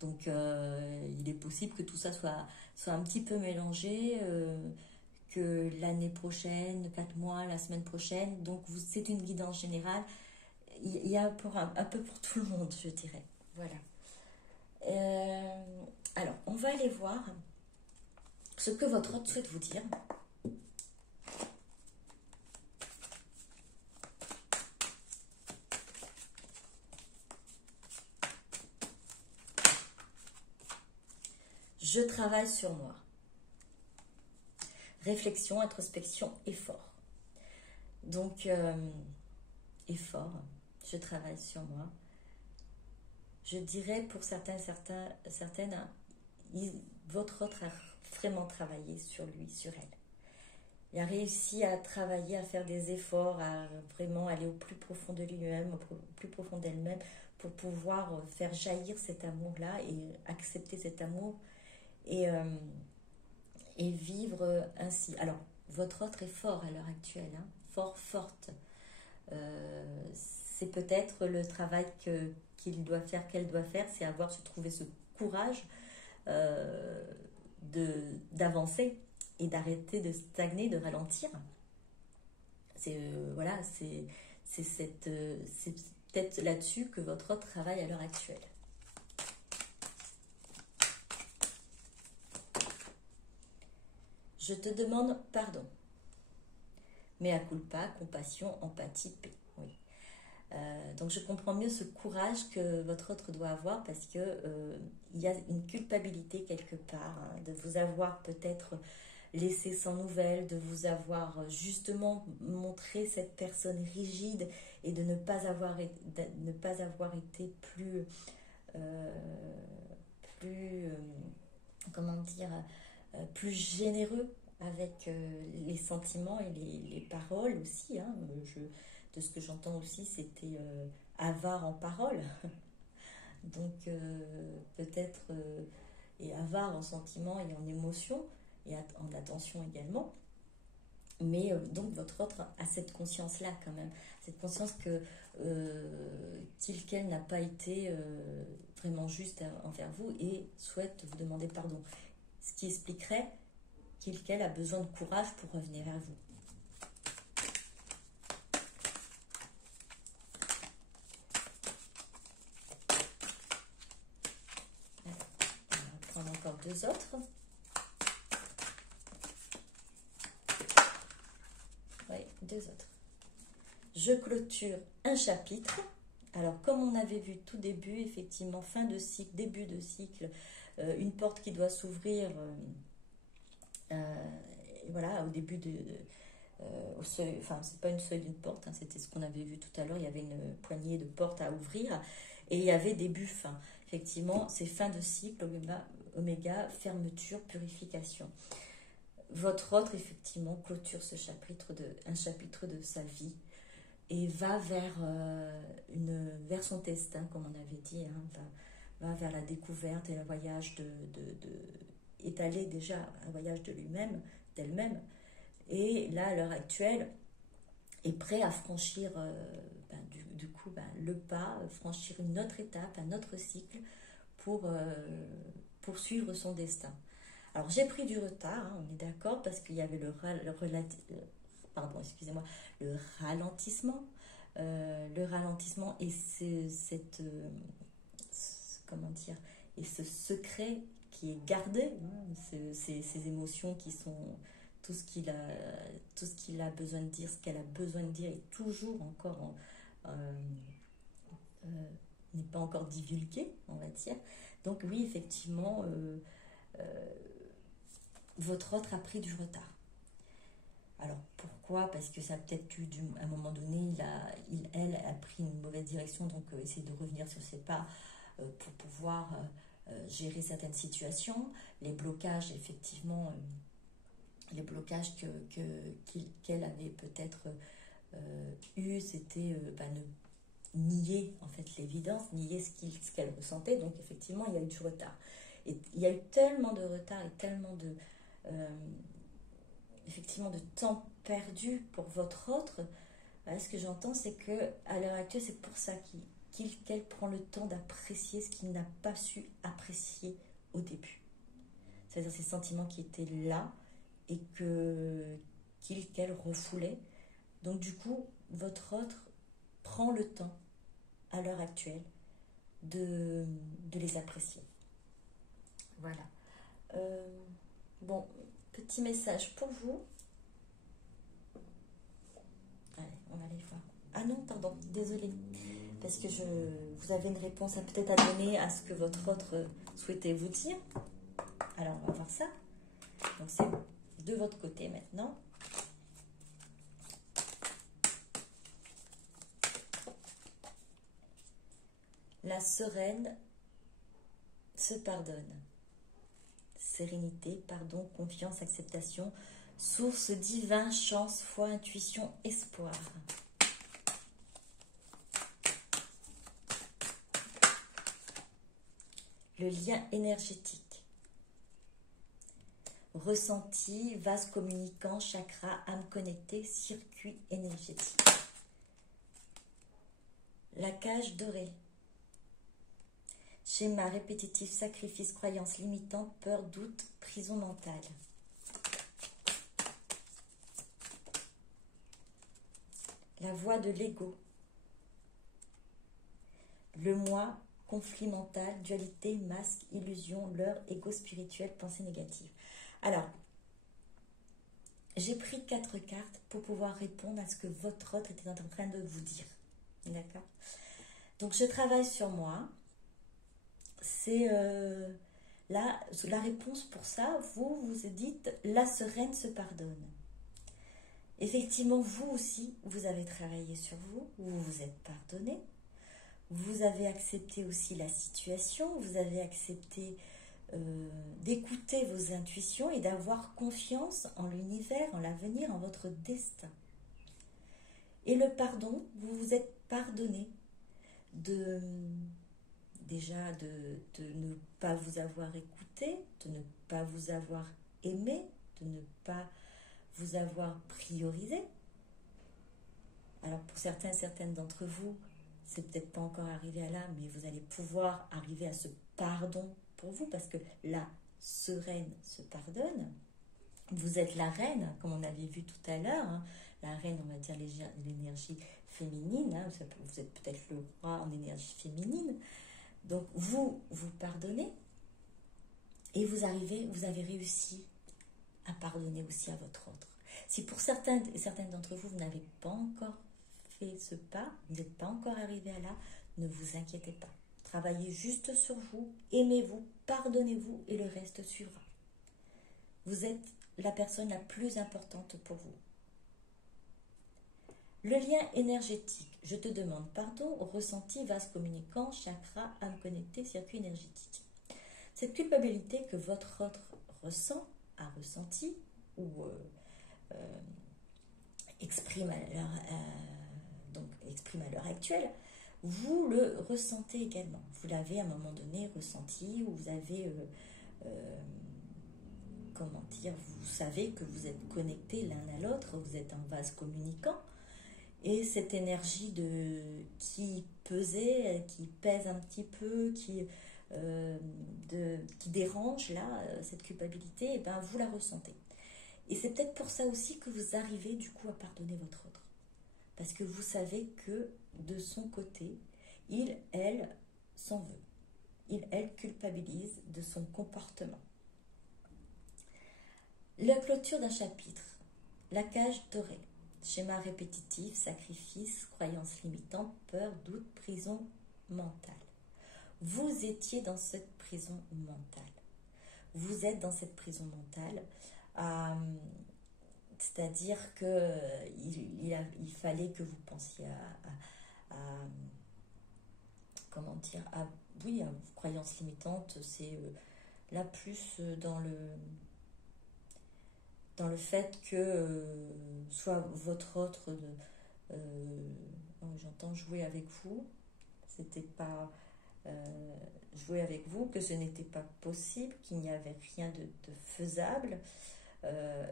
Donc, il est possible que tout ça soit un petit peu mélangé, que l'année prochaine, 4 mois, la semaine prochaine. Donc, c'est une guidance générale. Il y a un peu pour tout le monde, je dirais. Voilà. Alors, on va aller voir ce que votre autre souhaite vous dire. Je travaille sur moi. Réflexion, introspection, effort. Donc, effort, je travaille sur moi. Je dirais pour certaines, votre autre a vraiment travaillé sur lui, sur elle. Il a réussi à travailler, à faire des efforts, à vraiment aller au plus profond de lui-même, au plus profond d'elle-même, pour pouvoir faire jaillir cet amour-là et accepter cet amour et vivre ainsi. Alors, votre autre est fort à l'heure actuelle, hein, forte. C'est peut-être le travail qu'elle doit faire, c'est avoir se trouver ce courage d'avancer et d'arrêter de stagner, de ralentir. C'est peut-être là-dessus que votre autre travaille à l'heure actuelle. Je te demande pardon. Mea culpa, compassion, empathie, paix. Oui. Donc je comprends mieux ce courage que votre autre doit avoir parce que il y a une culpabilité quelque part, hein, de vous avoir peut-être laissé sans nouvelles, de vous avoir justement montré cette personne rigide et de ne pas avoir été plus comment dire, plus généreux avec les sentiments et les paroles aussi, hein. De ce que j'entends aussi, c'était avare en parole. Donc peut-être et avare en sentiments et en émotions et en attention également. Mais donc votre autre a cette conscience-là quand même, cette conscience que qu'elle n'a pas été vraiment juste envers vous et souhaite vous demander pardon. Ce qui expliquerait qu'elle a besoin de courage pour revenir vers vous. On va prendre encore 2 autres. Oui, 2 autres. Je clôture un chapitre. Alors, comme on avait vu tout début, effectivement, fin de cycle, début de cycle, une porte qui doit s'ouvrir, voilà, au début au seuil, enfin c'est pas une seuil d'une porte, hein, c'était ce qu'on avait vu tout à l'heure, il y avait une poignée de portes à ouvrir, et il y avait des buts fins. Effectivement, c'est fin de cycle, oméga, fermeture, purification. Votre autre, effectivement, clôture un chapitre de sa vie et va vers son destin, comme on avait dit, hein, va vers la découverte et le voyage est allé déjà un voyage de lui-même, d'elle-même, et là, à l'heure actuelle, est prêt à franchir du coup le pas, franchir une autre étape, un autre cycle pour poursuivre son destin. Alors j'ai pris du retard, hein, on est d'accord, parce qu'il y avait le ralentissement. Le ralentissement et comment dire, et ce secret qui est gardé, hein, ces émotions qui sont tout ce qu'il a besoin de dire, ce qu'elle a besoin de dire est toujours encore n'est pas encore divulgué, on va dire. Donc oui, effectivement, votre autre a pris du retard. Alors pourquoi? Parce que ça a peut-être eu, à un moment donné, elle a pris une mauvaise direction, donc essayer de revenir sur ses pas pour pouvoir gérer certaines situations. Les blocages, effectivement, les blocages qu'elle avait peut-être eu, c'était nier en fait l'évidence, nier ce qu'elle ressentait. Donc effectivement, il y a eu du retard. Et il y a eu tellement de retard et tellement effectivement de temps perdu pour votre autre. Ce que j'entends, c'est que à l'heure actuelle, c'est pour ça qu'elle prend le temps d'apprécier ce qu'il n'a pas su apprécier au début. C'est-à-dire ces sentiments qui étaient là et qu'elle refoulait. Donc du coup, votre autre prend le temps à l'heure actuelle de les apprécier. Voilà. Bon, petit message pour vous. Allez, on va aller voir. Ah non, pardon, désolée. Parce que vous avez une réponse peut-être à donner à ce que votre autre souhaitait vous dire. Alors, on va voir ça. Donc, c'est de votre côté maintenant. La sereine se pardonne. Sérénité, pardon, confiance, acceptation, source divin, chance, foi, intuition, espoir. Le lien énergétique. Ressenti, vase communicant, chakra, âme connectée, circuit énergétique. La cage dorée. Schéma répétitif, sacrifice, croyance limitante, peur, doute, prison mentale. La voix de l'ego. Le moi, conflit mental, dualité, masque, illusion, leurre, ego spirituel, pensée négative. Alors, j'ai pris 4 cartes pour pouvoir répondre à ce que votre autre était en train de vous dire. D'accord? Donc, je travaille sur moi. C'est la réponse pour ça. Vous dites, la sereine se pardonne. Effectivement, vous aussi, vous avez travaillé sur vous vous êtes pardonné. Vous avez accepté aussi la situation, vous avez accepté d'écouter vos intuitions et d'avoir confiance en l'univers, en l'avenir, en votre destin. Et le pardon, vous vous êtes pardonné de ne pas vous avoir écouté, de ne pas vous avoir aimé, de ne pas vous avoir priorisé. Alors pour certaines d'entre vous, c'est peut-être pas encore arrivé à là, mais vous allez pouvoir arriver à ce pardon pour vous, parce que la sereine se pardonne. Vous êtes la reine, comme on avait vu tout à l'heure, hein. La reine, on va dire l'énergie féminine, hein. Vous êtes peut-être le roi en énergie féminine. Donc vous pardonnez et vous avez réussi à pardonner aussi à votre autre. Si pour certaines d'entre vous, vous n'avez pas encore fait ce pas, vous n'êtes pas encore arrivé à là, ne vous inquiétez pas. Travaillez juste sur vous, aimez-vous, pardonnez-vous et le reste suivra. Vous êtes la personne la plus importante pour vous. Le lien énergétique. Je te demande pardon, ressenti, vase communicant, chakra, âme connectée, circuit énergétique. Cette culpabilité que votre autre ressent, a ressenti ou exprime à l'heure actuelle, vous le ressentez également. Vous l'avez à un moment donné ressenti, ou vous avez, comment dire, vous savez que vous êtes connectés l'un à l'autre, vous êtes un vase communicant, et cette énergie qui pesait, qui pèse un petit peu, qui dérange là, cette culpabilité, et ben vous la ressentez. Et c'est peut-être pour ça aussi que vous arrivez du coup à pardonner votre autre. Parce que vous savez que de son côté, il, elle, s'en veut. Il, elle, culpabilise de son comportement. La clôture d'un chapitre. La cage dorée. Schéma répétitif, sacrifice, croyances limitantes, peur, doute, prison mentale. Vous étiez dans cette prison mentale. Vous êtes dans cette prison mentale. C'est-à-dire qu'il fallait que vous pensiez comment dire, à vos croyances limitantes. C'est là plus dans le fait que soit votre autre, j'entends jouer avec vous, c'était pas jouer avec vous, que ce n'était pas possible, qu'il n'y avait rien de faisable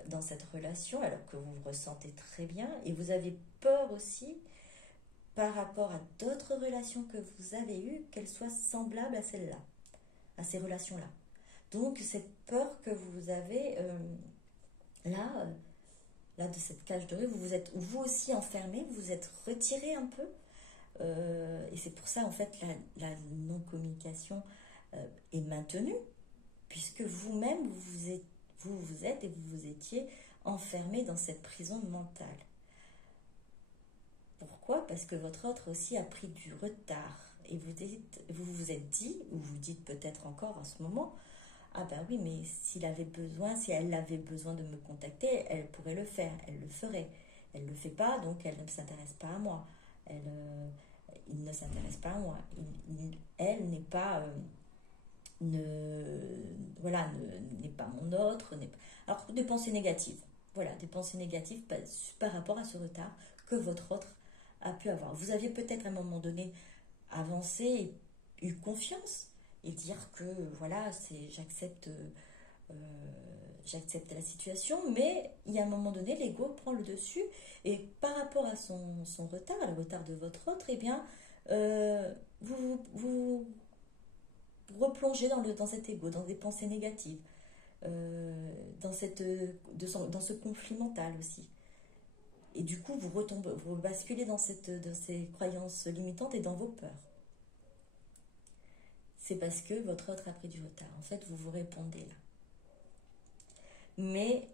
dans cette relation, alors que vous vous ressentez très bien, et vous avez peur aussi par rapport à d'autres relations que vous avez eues, qu'elles soient semblables à celle-là, à ces relations-là. Donc cette peur que vous avez là de cette cage dorée, vous vous êtes vous aussi enfermé, vous vous êtes retiré un peu, et c'est pour ça en fait la non-communication est maintenue, puisque vous-même vous êtes et vous vous étiez enfermé dans cette prison mentale. Pourquoi? Parce que votre autre aussi a pris du retard, et vous vous êtes dit, ou vous dites peut-être encore en ce moment, ah ben oui, mais si elle avait besoin de me contacter, elle pourrait le faire, elle le ferait. Elle ne le fait pas, donc elle ne s'intéresse pas à moi. Il ne s'intéresse pas à moi. Elle n'est pas... n'est pas mon autre. Alors, des pensées négatives. Voilà, des pensées négatives par rapport à ce retard que votre autre a pu avoir. Vous aviez peut-être à un moment donné avancé, eu confiance, et dire que voilà, j'accepte la situation, mais il y a un moment donné, l'ego prend le dessus, et par rapport à son retard, le retard de votre autre, eh bien, vous replongez dans cet ego, dans des pensées négatives, dans ce conflit mental aussi. Et du coup, vous basculez dans ces croyances limitantes et dans vos peurs. C'est parce que votre autre a pris du retard. En fait, vous vous répondez là. Mais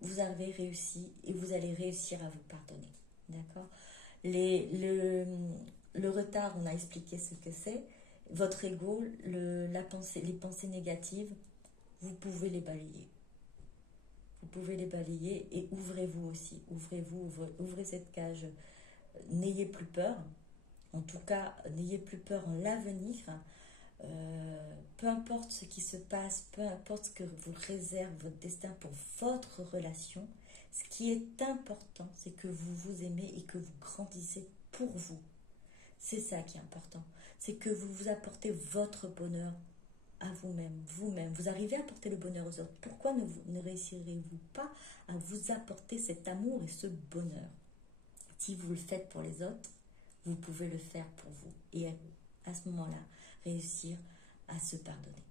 vous avez réussi et vous allez réussir à vous pardonner. D'accord? Le retard, on a expliqué ce que c'est. Votre ego, les pensées négatives, vous pouvez les balayer. Vous pouvez les balayer et ouvrez-vous aussi. Ouvrez cette cage. N'ayez plus peur. En tout cas, n'ayez plus peur en l'avenir. Peu importe ce qui se passe, peu importe ce que vous réserve votre destin pour votre relation, ce qui est important, c'est que vous vous aimez et que vous grandissez pour vous. C'est ça qui est important. C'est que vous vous apportez votre bonheur à vous-même, vous-même. Vous arrivez à apporter le bonheur aux autres. Pourquoi ne réussirez-vous pas à vous apporter cet amour et ce bonheur? Si vous le faites pour les autres, vous pouvez le faire pour vous. Et à ce moment-là, réussir à se pardonner.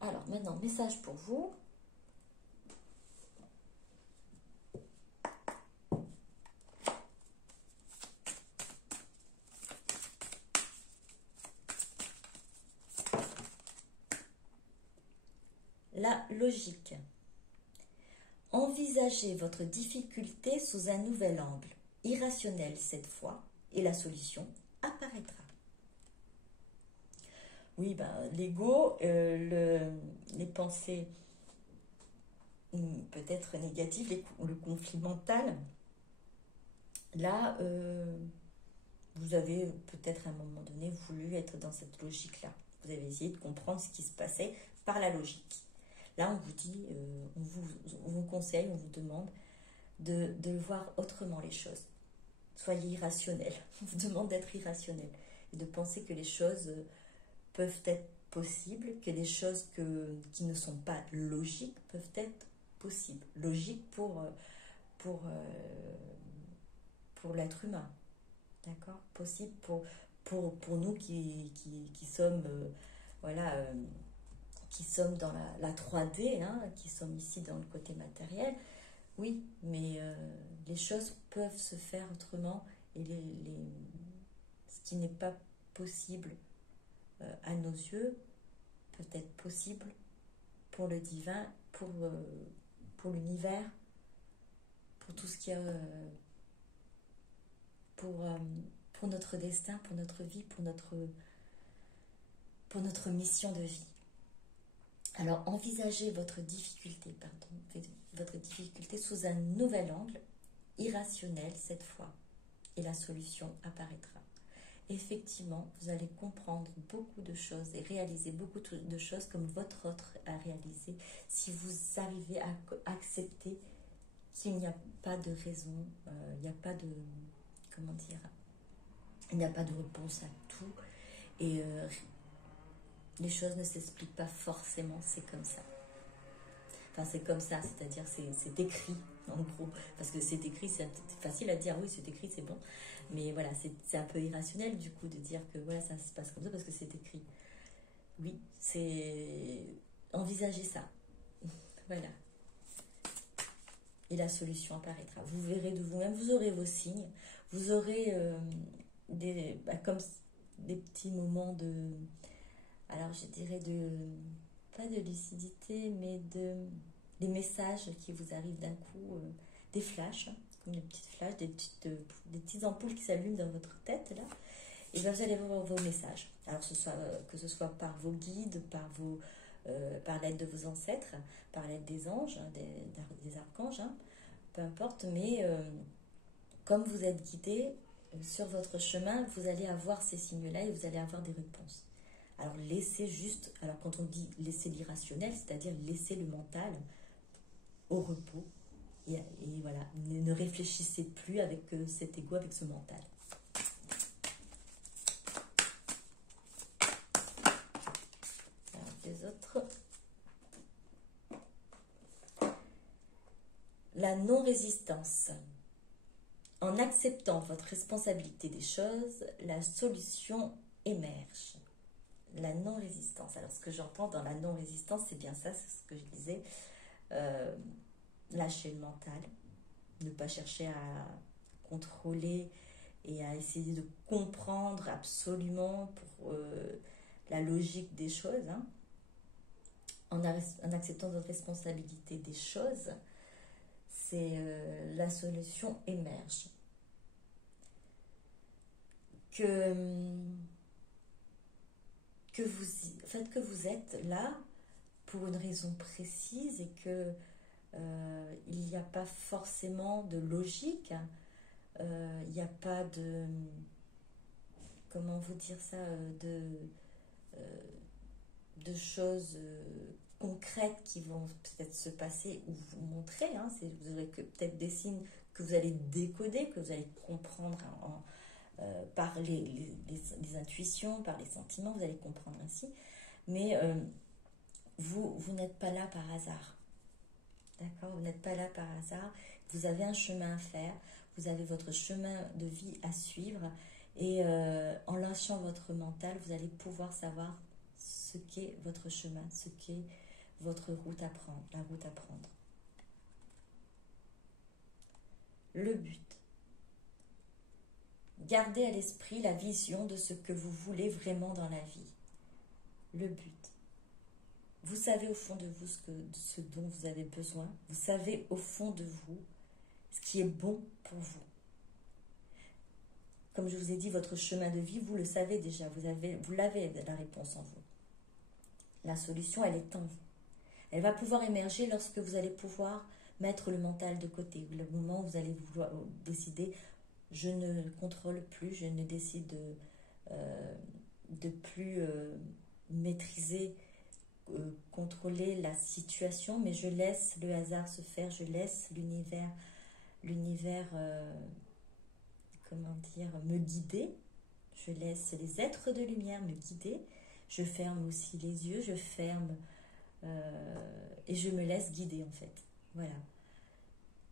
Alors maintenant, message pour vous. La logique. Envisagez votre difficulté sous un nouvel angle, irrationnel cette fois, et la solution, apparaîtra. Oui, ben, l'ego, les pensées peut-être négatives, le conflit mental, là, vous avez peut-être à un moment donné voulu être dans cette logique-là. Vous avez essayé de comprendre ce qui se passait par la logique. Là, on vous dit, on vous conseille, on vous demande de voir autrement les choses. Soyez irrationnel. On vous demande d'être irrationnel et de penser que les choses peuvent être possibles, que les choses qui ne sont pas logiques peuvent être possibles. Logiques pour l'être humain. D'accord? Possible pour nous qui sommes voilà, qui sommes dans la 3D, hein, qui sommes ici dans le côté matériel. Oui, mais les choses peuvent se faire autrement et ce qui n'est pas possible à nos yeux peut être possible pour le divin, pour l'univers, pour tout ce qu'il y a, pour notre destin, pour notre vie, pour notre mission de vie. Alors envisagez votre difficulté sous un nouvel angle, irrationnel cette fois, et la solution apparaîtra. Effectivement, vous allez comprendre beaucoup de choses et réaliser beaucoup de choses comme votre autre a réalisé si vous arrivez à accepter qu'il n'y a pas de raison, il n'y a pas de, comment dire, il n'y a pas de réponse à tout et les choses ne s'expliquent pas forcément, c'est comme ça. Enfin, c'est comme ça, c'est-à-dire c'est écrit, en gros. Parce que c'est écrit, c'est facile à dire, oui, c'est écrit, c'est bon. Mais voilà, c'est un peu irrationnel, du coup, de dire que voilà, ça se passe comme ça parce que c'est écrit. Oui, c'est... Envisagez ça. Voilà. Et la solution apparaîtra. Vous verrez de vous-même, vous aurez vos signes, vous aurez comme des petits moments de... Alors, je dirais pas de lucidité, mais des messages qui vous arrivent d'un coup, des flashs, comme des petites flashs, des petites ampoules qui s'allument dans votre tête, là. Et bien, vous allez voir vos messages. Alors, que ce soit par vos guides, par l'aide de vos ancêtres, par l'aide des anges, hein, des archanges, hein, peu importe, mais comme vous êtes guidé sur votre chemin, vous allez avoir ces signes-là et vous allez avoir des réponses. Alors laissez juste, alors quand on dit laisser l'irrationnel, c'est-à-dire laisser le mental au repos et voilà, ne réfléchissez plus avec cet ego, avec ce mental. Alors, les autres. La non-résistance. En acceptant votre responsabilité des choses, la solution émerge. La non-résistance. Alors, ce que j'entends dans la non-résistance, c'est bien ça, c'est ce que je disais. Lâcher le mental, ne pas chercher à contrôler et à essayer de comprendre absolument pour la logique des choses. Hein. En acceptant votre responsabilité des choses, c'est la solution émerge. Que vous êtes là pour une raison précise et que il n'y a pas forcément de logique, il n'y a pas de, comment vous dire ça, de choses concrètes qui vont peut-être se passer ou vous montrer, hein, vous aurez peut-être des signes que vous allez décoder, que vous allez comprendre par les intuitions, par les sentiments, vous allez comprendre ainsi, mais vous n'êtes pas là par hasard. D'accord? Vous n'êtes pas là par hasard, vous avez un chemin à faire, vous avez votre chemin de vie à suivre et en lâchant votre mental, vous allez pouvoir savoir ce qu'est votre chemin, ce qu'est votre route à prendre, la route à prendre. Le but. Gardez à l'esprit la vision de ce que vous voulez vraiment dans la vie. Le but. Vous savez au fond de vous ce dont vous avez besoin. Vous savez au fond de vous ce qui est bon pour vous. comme je vous ai dit, votre chemin de vie, vous le savez déjà, vous l'avez la réponse en vous. La solution, elle est en vous. Elle va pouvoir émerger lorsque vous allez pouvoir mettre le mental de côté. Le moment où vous allez vouloir décider, je ne contrôle plus, je ne décide de plus maîtriser, contrôler la situation, mais je laisse le hasard se faire, je laisse l'univers, comment dire, me guider. Je laisse les êtres de lumière me guider. Je ferme aussi les yeux, je ferme et je me laisse guider en fait. Voilà.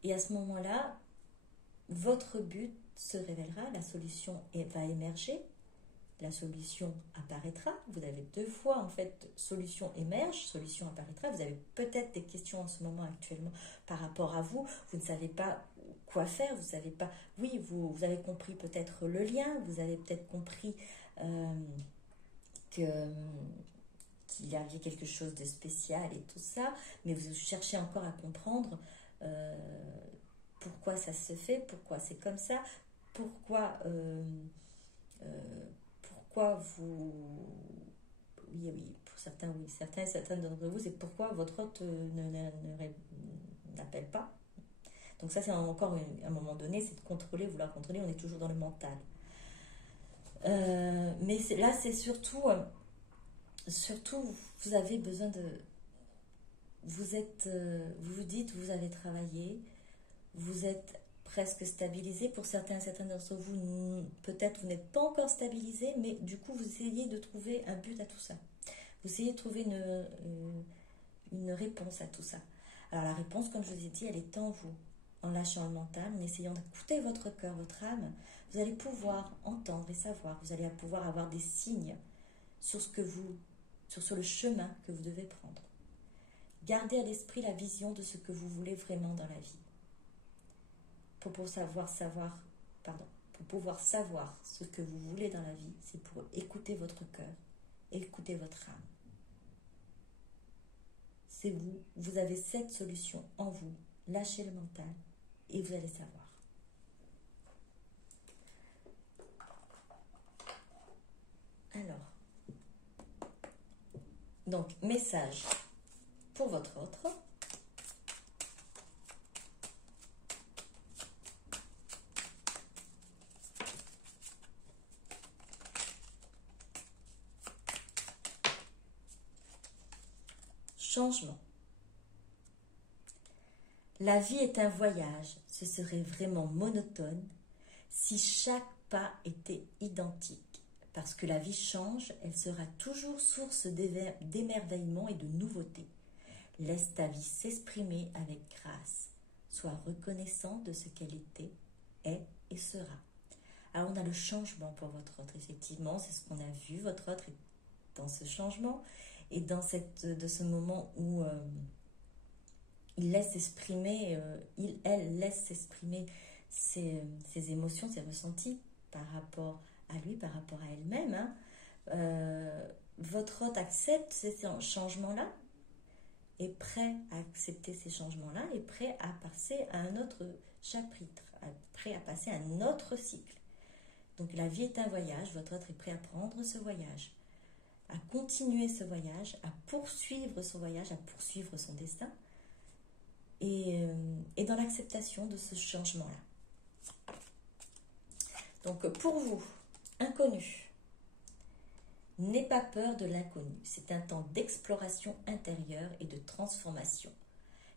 Et à ce moment-là, votre but se révélera, la solution va émerger, la solution apparaîtra. Vous avez deux fois en fait, solution émerge, solution apparaîtra. Vous avez peut-être des questions en ce moment actuellement par rapport à vous. Vous ne savez pas quoi faire, vous savez pas. Oui, vous avez compris peut-être le lien, vous avez peut-être compris qu'il y avait quelque chose de spécial et tout ça, mais vous cherchez encore à comprendre pourquoi ça se fait, pourquoi c'est comme ça, pourquoi vous... Oui, pour certains, oui, certaines d'entre vous, c'est pourquoi votre hôte n'appelle pas. Donc ça, c'est encore un moment donné, c'est de contrôler, vouloir contrôler, on est toujours dans le mental. Mais là, c'est surtout, vous avez besoin de... vous vous dites, vous avez travaillé, vous êtes presque stabilisé. Pour certains d'entre vous, peut-être vous n'êtes pas encore stabilisé, mais du coup, vous essayez de trouver un but à tout ça. Vous essayez de trouver une réponse à tout ça. Alors la réponse, comme je vous ai dit, elle est en vous. En lâchant le mental, en essayant d'écouter votre cœur, votre âme, vous allez pouvoir entendre et savoir. Vous allez pouvoir avoir des signes sur le chemin que vous devez prendre. Gardez à l'esprit la vision de ce que vous voulez vraiment dans la vie. Pour pouvoir savoir ce que vous voulez dans la vie, c'est pour écouter votre cœur, écouter votre âme. C'est vous avez cette solution en vous. Lâchez le mental et vous allez savoir. Alors, donc, message pour votre autre. Changement. La vie est un voyage. Ce serait vraiment monotone si chaque pas était identique. Parce que la vie change, elle sera toujours source d'émerveillement et de nouveauté. Laisse ta vie s'exprimer avec grâce. Sois reconnaissant de ce qu'elle était, est et sera. Alors on a le changement pour votre autre. Effectivement, c'est ce qu'on a vu. Votre autre est dans ce changement et dans ce moment où il laisse exprimer, elle laisse s'exprimer ses émotions, ses ressentis par rapport à lui, par rapport à elle-même. Votre hôte accepte ces changements-là, est prêt à accepter ces changements-là, est prêt à passer à un autre chapitre, prêt à passer à un autre cycle. Donc la vie est un voyage, votre autre est prêt à prendre ce voyage, à continuer ce voyage, à poursuivre son voyage, à poursuivre son destin, et dans l'acceptation de ce changement-là. Donc pour vous, inconnu, n'aie pas peur de l'inconnu. C'est un temps d'exploration intérieure et de transformation.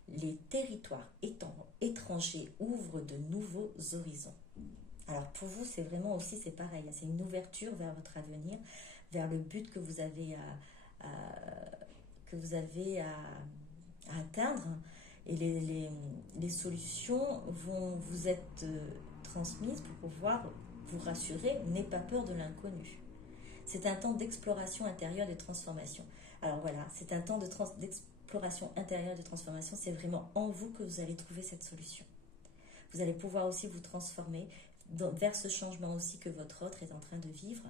Les territoires étrangers ouvrent de nouveaux horizons. Alors pour vous, c'est vraiment aussi, c'est pareil, c'est une ouverture vers votre avenir, vers le but que vous avez à atteindre. Et les solutions vont vous être transmises pour pouvoir vous rassurer. N'ayez pas peur de l'inconnu. C'est un temps d'exploration intérieure et de transformation. Alors voilà, c'est un temps d'exploration intérieure et de transformation. C'est vraiment en vous que vous allez trouver cette solution. Vous allez pouvoir aussi vous transformer vers ce changement aussi que votre autre est en train de vivre.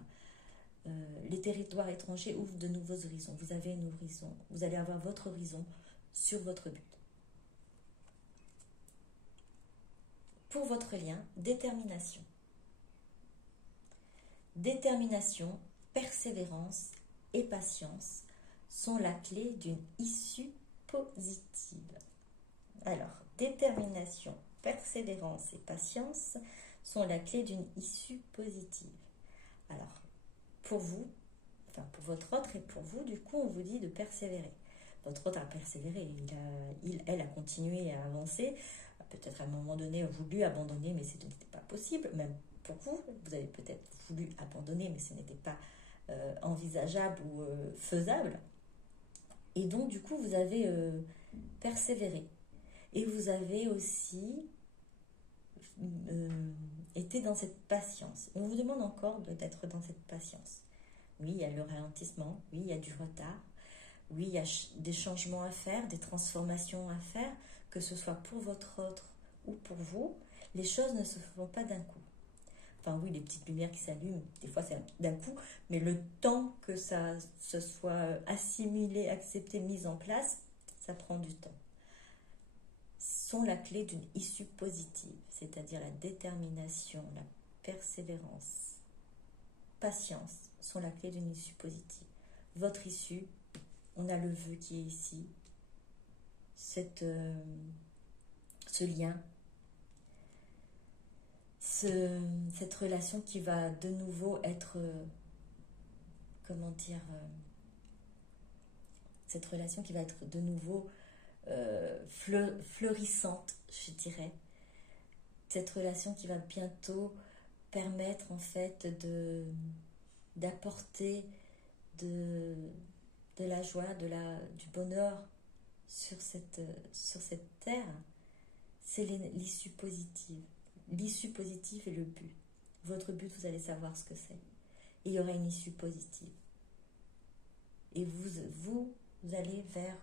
Les territoires étrangers ouvrent de nouveaux horizons. Vous avez un horizon. Vous allez avoir votre horizon sur votre but. Pour votre lien, détermination. Détermination, persévérance et patience sont la clé d'une issue positive. Alors, détermination, persévérance et patience sont la clé d'une issue positive. Alors, pour vous, enfin pour votre autre et pour vous, du coup, on vous dit de persévérer. Votre autre a persévéré, elle a continué à avancer, a peut-être à un moment donné voulu abandonner, mais ce n'était pas possible. Même pour vous, vous avez peut-être voulu abandonner, mais ce n'était pas envisageable ou faisable. Et donc, du coup, vous avez persévéré. Et vous avez aussi été dans cette patience. On vous demande encore d'être dans cette patience. Oui, il y a le ralentissement, oui, il y a du retard, oui, il y a des changements à faire, des transformations à faire, que ce soit pour votre autre ou pour vous. Les choses ne se font pas d'un coup. Enfin oui, les petites lumières qui s'allument, des fois c'est d'un coup, mais le temps que ça se soit assimilé, accepté, mis en place, ça prend du temps. Sont la clé d'une issue positive, c'est-à-dire la détermination, la persévérance, patience sont la clé d'une issue positive. Votre issue, on a le vœu qui est ici, ce lien, cette relation qui va de nouveau être, cette relation qui va être de nouveau fleurissante, je dirais. Cette relation qui va bientôt permettre en fait d'apporter de la joie, du bonheur sur cette terre. C'est l'issue positive. L'issue positive est le but. Votre but, vous allez savoir ce que c'est. Et il y aura une issue positive. Et vous allez vers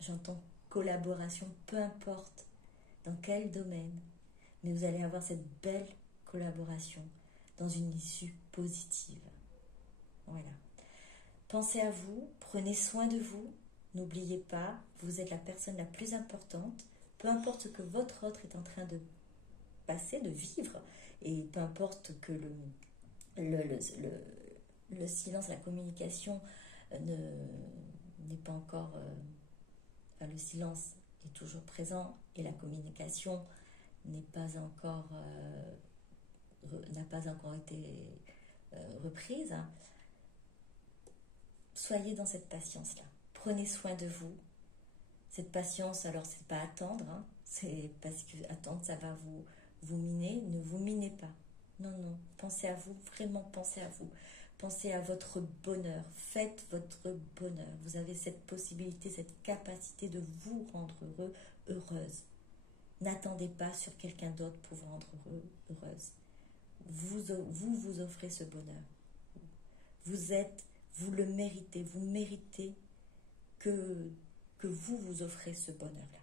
j'entends collaboration, peu importe dans quel domaine, mais vous allez avoir cette belle collaboration dans une issue positive. Voilà. Pensez à vous, prenez soin de vous, n'oubliez pas, vous êtes la personne la plus importante, peu importe ce que votre autre est en train de passer, de vivre, et peu importe que le silence, la communication n'est pas encore... le silence est toujours présent et la communication n'a pas encore été reprise. Soyez dans cette patience-là. Prenez soin de vous. Cette patience, alors c'est pas attendre, c'est parce que attendre ça va vous miner. Ne vous minez pas. Non, non. Pensez à vous, vraiment pensez à vous. Pensez à votre bonheur. Faites votre bonheur. Vous avez cette possibilité, cette capacité de vous rendre heureux, heureuse. N'attendez pas sur quelqu'un d'autre pour vous rendre heureux, heureuse. Vous offrez ce bonheur. Vous le méritez. Vous méritez que vous offrez ce bonheur-là.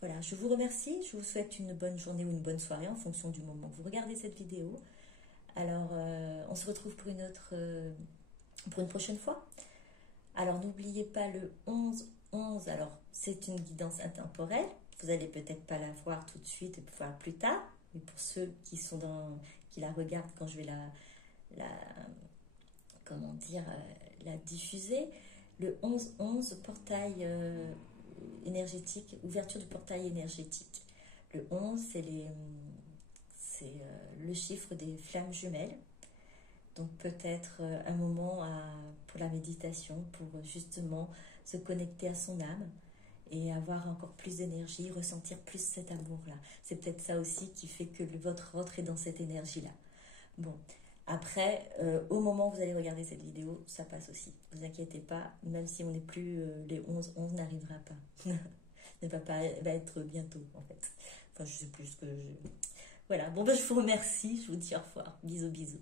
Voilà, je vous remercie. Je vous souhaite une bonne journée ou une bonne soirée en fonction du moment que vous regardez cette vidéo. Alors, on se retrouve pour une prochaine fois. Alors, n'oubliez pas le 11-11. Alors, c'est une guidance intemporelle. Vous allez peut-être pas la voir tout de suite et voir plus tard. Mais pour ceux qui la regardent quand je vais la diffuser, le 11-11, portail énergétique, ouverture du portail énergétique. Le 11, c'est le chiffre des flammes jumelles. Donc peut-être un moment pour la méditation, pour justement se connecter à son âme et avoir encore plus d'énergie, ressentir plus cet amour-là. C'est peut-être ça aussi qui fait que votre autre est dans cette énergie-là. Bon, après, au moment où vous allez regarder cette vidéo, ça passe aussi. Ne vous inquiétez pas, même si on n'est plus les 11 n'arrivera pas. Ne va pas être bientôt, en fait. Enfin, je sais plus ce que je... Voilà, bon, je vous remercie, je vous dis au revoir. Bisous, bisous.